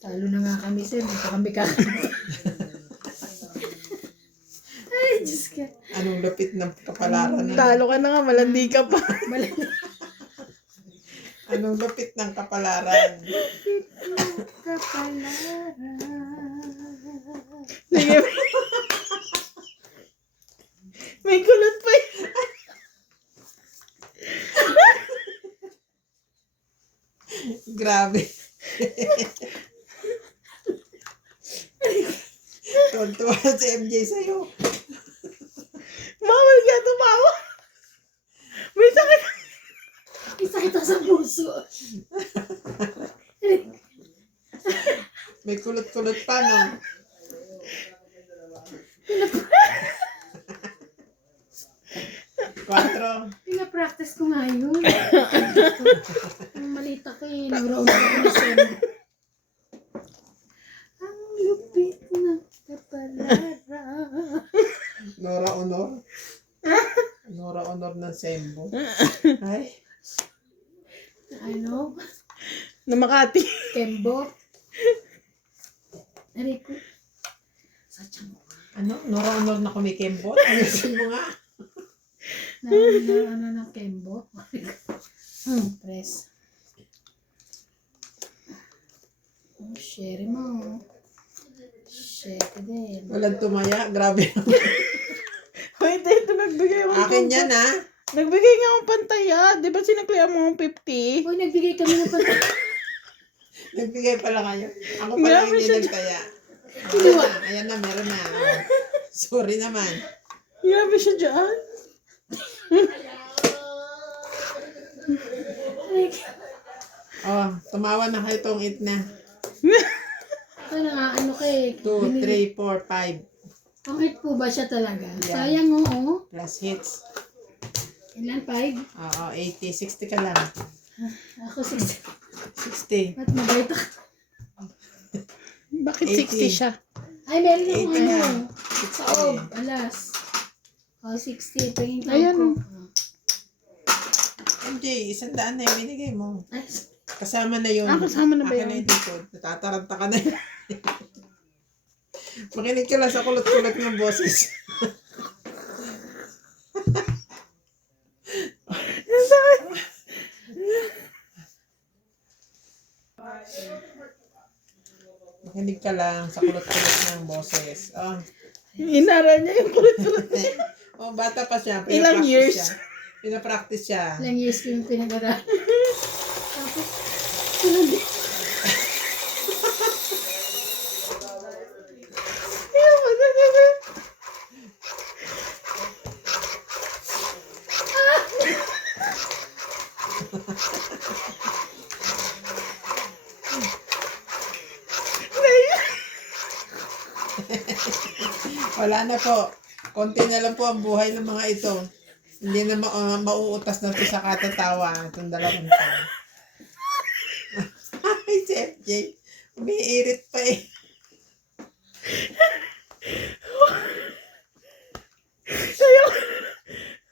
Talo na nga kami, Sir. Hindi pa kami kakanta. Ay, Diyos ka. Anong lupit ng kapalaran na? Talo ka na nga, malandi ka pa. Mali. Anong lupit ng kapalaran? Kapalaran. Sige. May kulot pa yun. Grabe. Tuwan-tuwa si MJ sa'yo. Mawal ka tumawa. May sakit. Isa kita sa puso. May kulot-kulot pa, no? Quatro. Pinapractice ko nga yun. Ang malita ko eh. Nauraw na ako na send. Ang lupit na kapalara. Nora Honor. Nora Honor ng Sembo. Ay. Ano? Na Makati. Kembo. Aray ko. Sa tiyan mo. Ano? Nora Honor na kumikembot? Ayusin mo nga. Ano na Kembo? Press. Oh, share mo. Share din. Walang tumaya. Grabe. Wait, ito nagbigay ako. Akin yan, ha? Nagbigay nga akong pantaya. Di ba sinaklihan mo ang 50? Uy, nagbigay kami ng pantay. Nagbigay pala kayo. Ako pala Grabe hindi siya. nagtaya. Ayan na, ayan na, meron na. Sorry naman. Grabe siya dyan. Oh, tumawa na kayo itong 8 na. Ano nga, ano kay 2, 3, 4, 5. Ang hit po ba siya talaga? Yeah. Sayang oo. Plus hits. Ilan? 5? Oo, 80. 60 ka lang. Ako 6. 60. At mabait ako. Bakit 80. 60 siya? Ay, meron 80 akong nga. ano. 60. Saob, alas. Oh, 60. Tingin ko. Ayan, ko. oh. MJ, 100 na yung binigay mo. Ay, Kasama na yun. Kasama na ba Akin yun? na yung likod. Natataranta ka na yun. Makinig ka lang sa kulot-kulot ng boses. Makinig ka lang sa kulot-kulot ng boses. Oh. Inara niya yung kulit-kulit. Oh, bata pa siya. Ilang Pinapractice years? siya. Pinapractice siya. ilang years ko yung pinag-aralan. Tapos, sunod din. Wala na po. Konti na lang po ang buhay ng mga ito. Hindi na mauutas na ito sa katatawa. Itong dalawang ito. Ay, si FJ. Umiirit pa eh.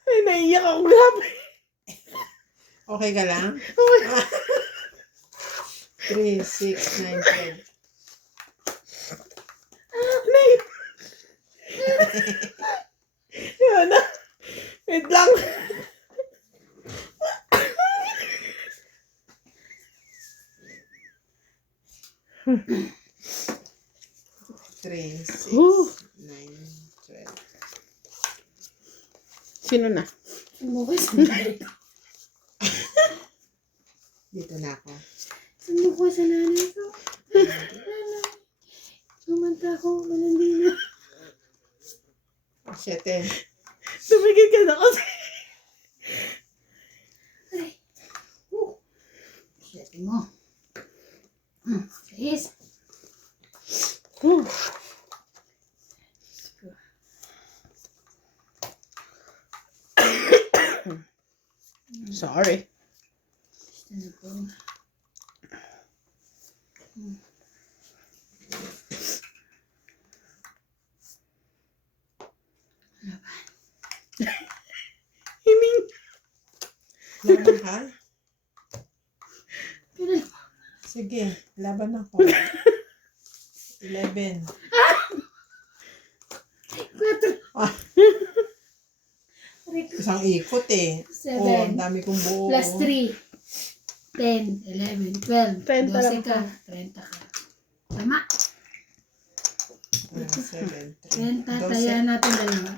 Ay, naiyak ako. Grabe. Okay ka lang? 3, 6, 9, 12. Yun na. Wait lang. Three, 6, Ooh. 9, 12. Sino na? Sumukoy sa nanay ko. Dito na ako. Sumukoy sa nanay ko. Nanay. Sumanta ko. Malandi na. 7. Tumigil ka na kasi. Aray. Siyete mo. 6. Sorry. Ano po? Himing. Laban ka? Kailan mo? Sige, laban ako. 11. 4. Ah, Aray ko. isang ikot eh. 7. Oh, ang dami kong buo. Plus 3. 10, 11, 12, 30 lang 12 ka, 30 ka. Tama. 7, 30, 3. taya natin dalawa.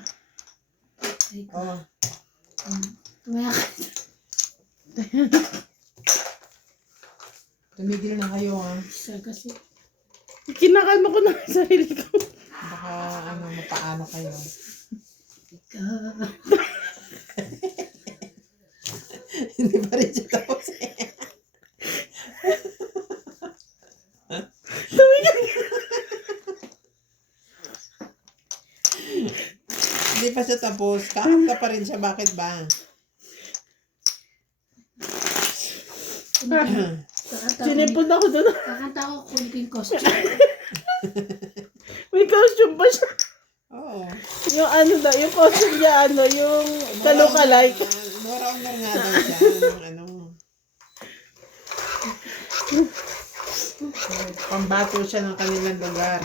Ay, Oh, tumaya ka. tumigil na kayo ha. Siya kasi. Kinakalma ko na ang sarili ko. Baka mapaano kayo. Ikaw. Hindi pa rin siya tapos eh. Tumigil ka. Hindi pa siya tapos. Kakanta pa rin siya. Bakit ba? Sinipon ako doon. Kakanta ko kunin ko yung costume. May costume pa siya. Oo. Yung ano daw, yung costume niya, ano, yung kalokalike. Nora-honor nga daw siya. Ng ano. Pambato siya ng kanilang lugar.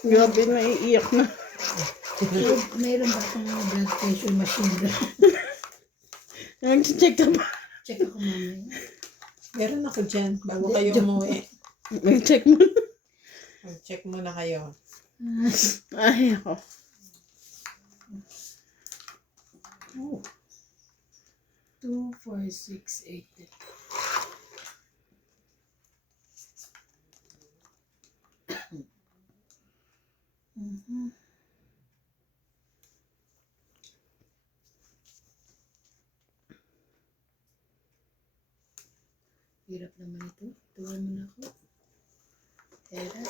Grabe, naiiyak na. Mayroon ba akong blood pressure machine? Nag-check ka ba? Check ako mamaya. Meron ako dyan. Bago kayo umuwi. Nag-check mo. Mag-check muna kayo. Ay, ako. Oh. 2, 4, 6, 8. Mhm. Hirap naman ito. Tuwan mo na ako. Tera.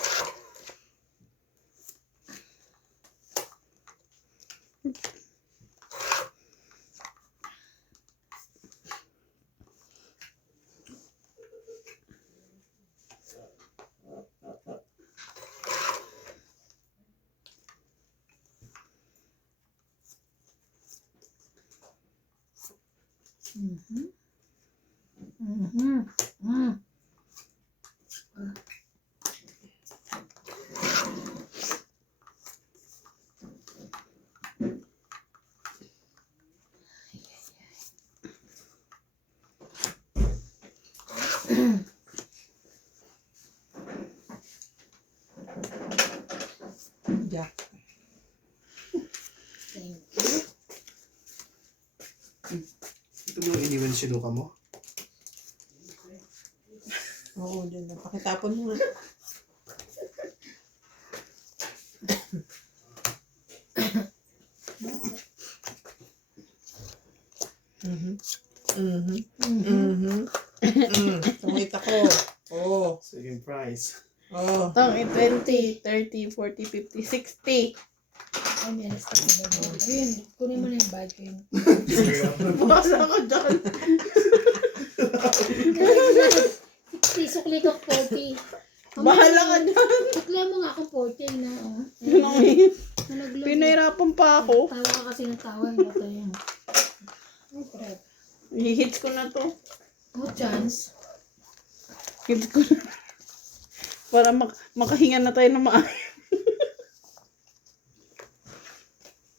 Mhm. Mhm. Mm. Jack. Thank you. Ito mo yung iniwan si Luka mo? Oo, dyan na. Pakitapon mo nga. Mhm. Mhm. Mhm. Tumita ko. Oo. Second prize. Oo. Tang 20, 30, 40, 50, 60. Ay, may alas na ba? Ayun, kunin mo na yung bag ko yun. Bukas ako dyan. 60, sukli ko 40. Bahala ka dyan. Sukla mo nga ako 40 na. Oh. Yun ang yun. Nalaglag. Pinahirapan pa ako. Tawa ka kasi ng tawa. Hindi tayo. Ay, crap. Hihits ko na to. No chance. Hits ko na. Para makahinga na tayo ng maayos.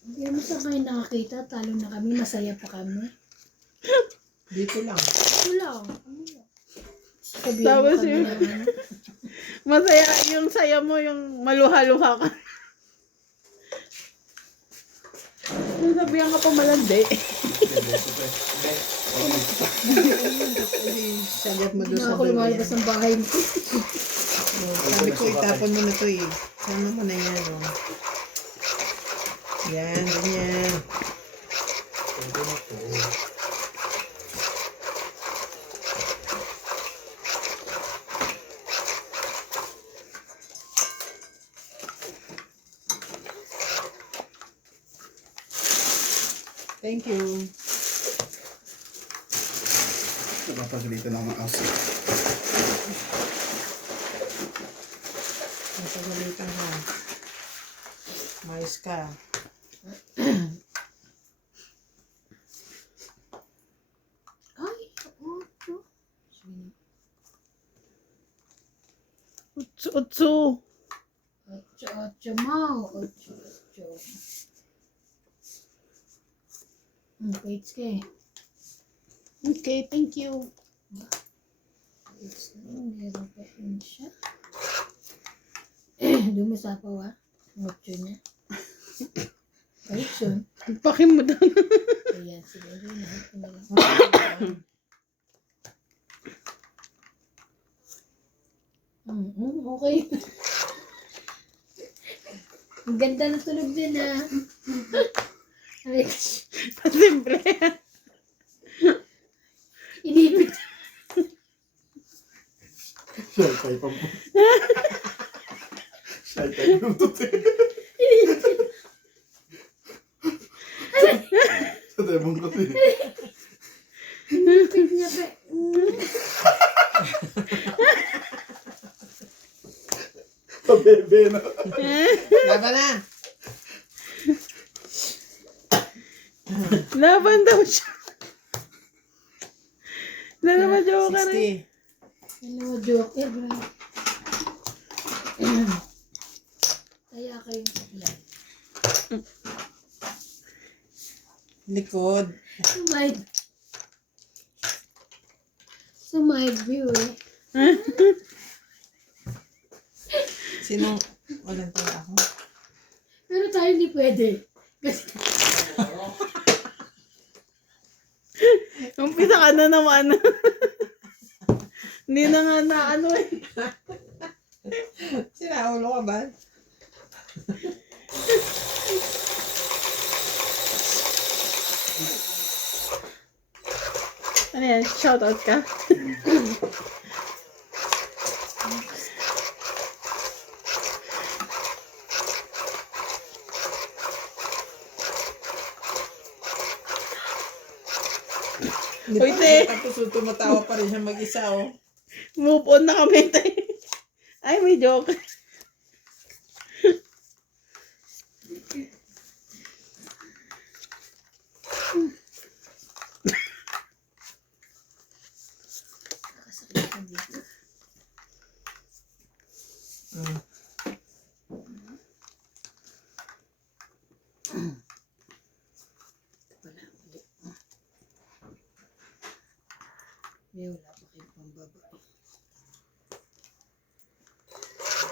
Hindi mo saan kayo nakakita. Talo na kami. Masaya pa kami. Dito lang. Wala. Ano lang. Sabihan mo Tapos kami yun. na ano. Masaya, yung saya mo, yung maluha-luha ka. Sabihan ka pa malandi. Hindi, sagat mo Hindi doon na sa ako dulo lumalabas yan. ng bahay mo. Sabi ko, itapon mo na to eh. Sama mo na yan. Oh. Yan, ganyan. Thank you. Napapagalitan ng mga aso. Masagalitan ka. Mais ka. Ay, ocho. Sige. Utsu-utsu. Ocho mo. Ocho. Plates ka eh. Okay, thank you. Plates na yun. Meron pa yun siya. Dumasapaw ah. Ocho niya. Kahit yun. Paki mo doon. Ayan, sige. Lahat ko na lang. Okay. Ang ganda ng tunog din ah. Ay, Simple. inipit. Shy type ang po. Shy type yung tuti. Sa demon kasi. Pig niya pa. Sa bebe na. Laban na! Laban daw siya. Dalawa joker eh. 60. Dalawa joker, bro. Kaya kayong sakyan. Likod. So my view eh. Sino? Walang tayo ako. Pero tayo hindi pwede. Kasi Umpisa ka na naman. Hindi na nga na ano eh. Sinaulo ka ba? Ano yan? Shoutout ka? Hindi Uy, pa te. tapos tumatawa pa rin siya mag-isa, oh. Move on na kami tayo. Ay, may joke. nakasakit ka dito. Mm. Wala, ulit. May wala pa kayong pambaba.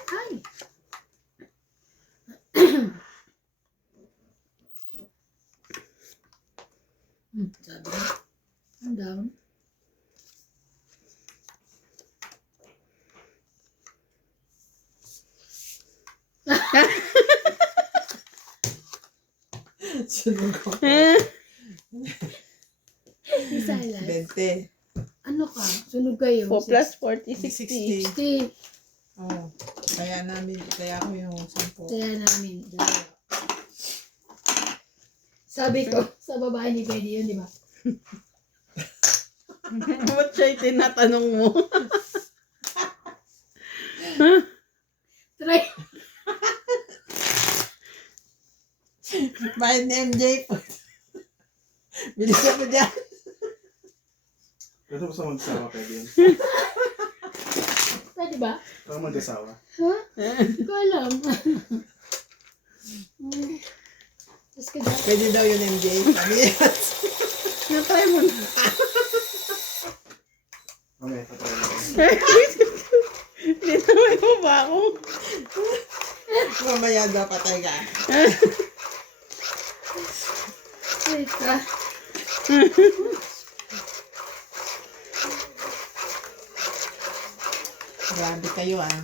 Ay! Sabi na. Ang down. Sunog ko. Isa lang. 20. Ano ka? Sunog kayo. 4 plus 40, 60. 60. Oh. Kaya ako yung 10. Kaya namin. Dalawa. Sabi ko, sa babae ni pwede yun, di ba? Ba't siya yung tinatanong mo? Try. Bayad ni MJ. Bilisan mo dyan. Pero basta mag-asawa pwede yun. Pwede ba? Baka mag-asawa. Ha? Hindi ko alam. Tapos ka dyan. Pwede daw yun, MJ. Sabi niya. Na-try mo na. Okay, patry natin. Dinamay mo ba ako? Mamaya daw patay ka. Wait ka. Grabe kayo, ah.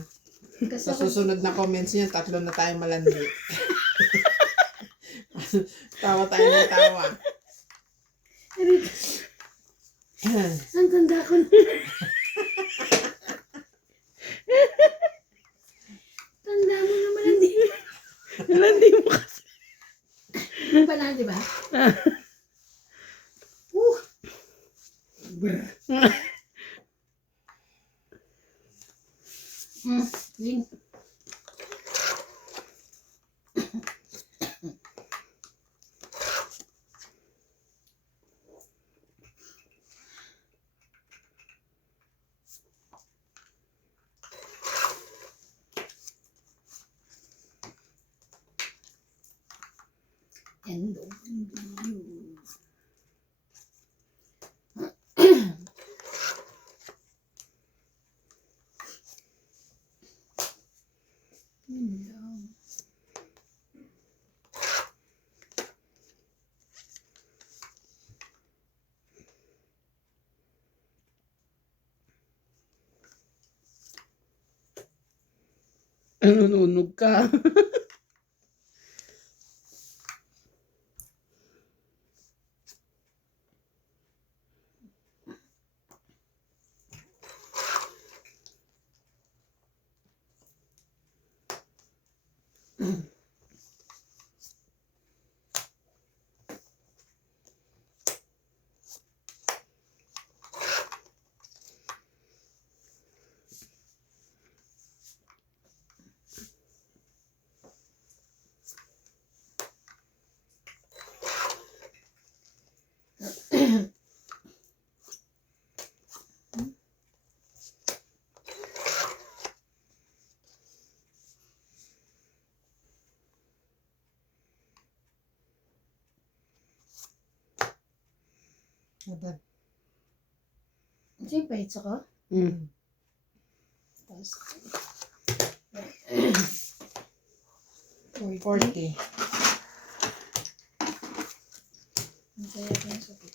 Kasi Sa ako, susunod na comments niya, 3 na tayo malandi. Tawa tayo ng tawa. ang tanda ko na. Tanda mo naman hindi. Hindi mo kasi. Yung pala, di ba? Yun. End of video. Yun lang. Nanunog ka. Aba. Ito yung pahit ko. Mm. Tapos, 40. ang kaya ko yung sakit.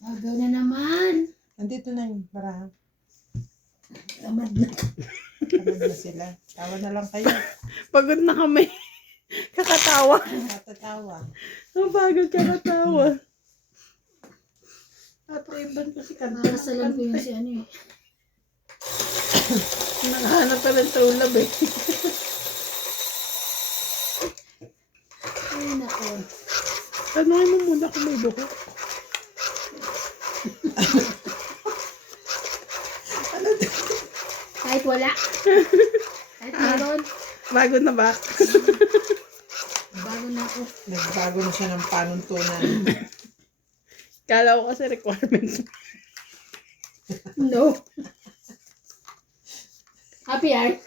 Agaw na naman. Andito na yung barahan. Tamad na. Tamad na sila. Tawa na lang kayo. Pagod na kami. Kakatawa. Natatawa. Ang pagod kakatawa. Tatriban kasi Nakakasalan ko yun si ano eh. Nakahanap ka ng true love eh. Ay, nako. Tanungin mo muna kung may buko. Kahit wala. Kahit meron. Bago na ba? Bago na ako. Nagbago na siya ng panuntunan. Kala ko kasi requirements. No. Happy heart.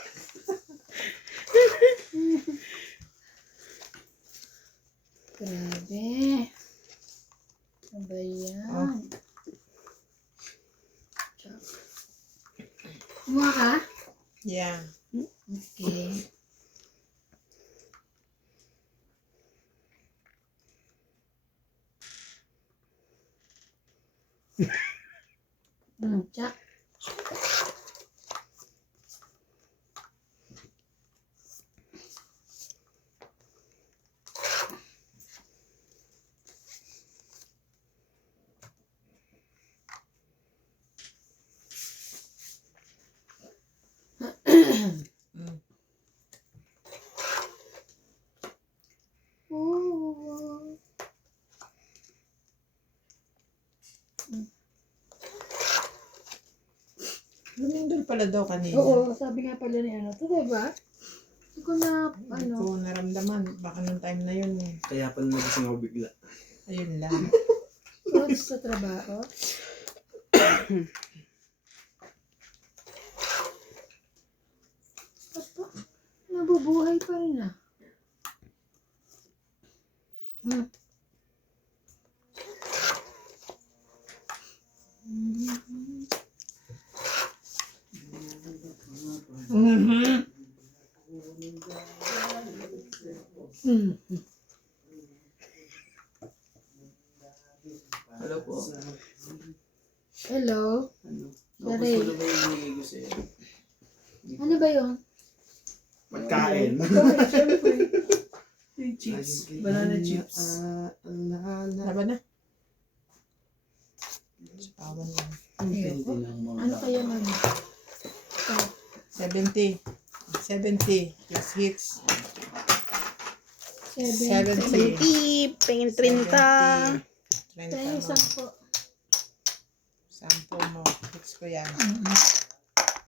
Grabe. Ano ba yan? Kumuha ka? Yeah. Okay. Tsak. Mm. Oh. Lumindol pala daw kanina. Oo, sabi nga pala ni ano. Ito diba? Hindi ko na, Hindi ano. ko naramdaman. Baka nung time na yun eh. Kaya pala nagising ako bigla. Ayun lang. Tapos sa trabaho. Apa, nabubuhay pa rin ah. Hmm. Mhm. Hello po. Hello? Ano? Sorry. Gusto na ba yung binigay ko sa'yo? Ano ba yun? Pagkain. Chips. Banana chips. Laban na. Sapawan lang. Ayoko. Ano kaya man? 70. 70 plus hits. 70. 70. Pengin 30. 30 Tayo mo. isang po. 10 mo. Hits ko yan.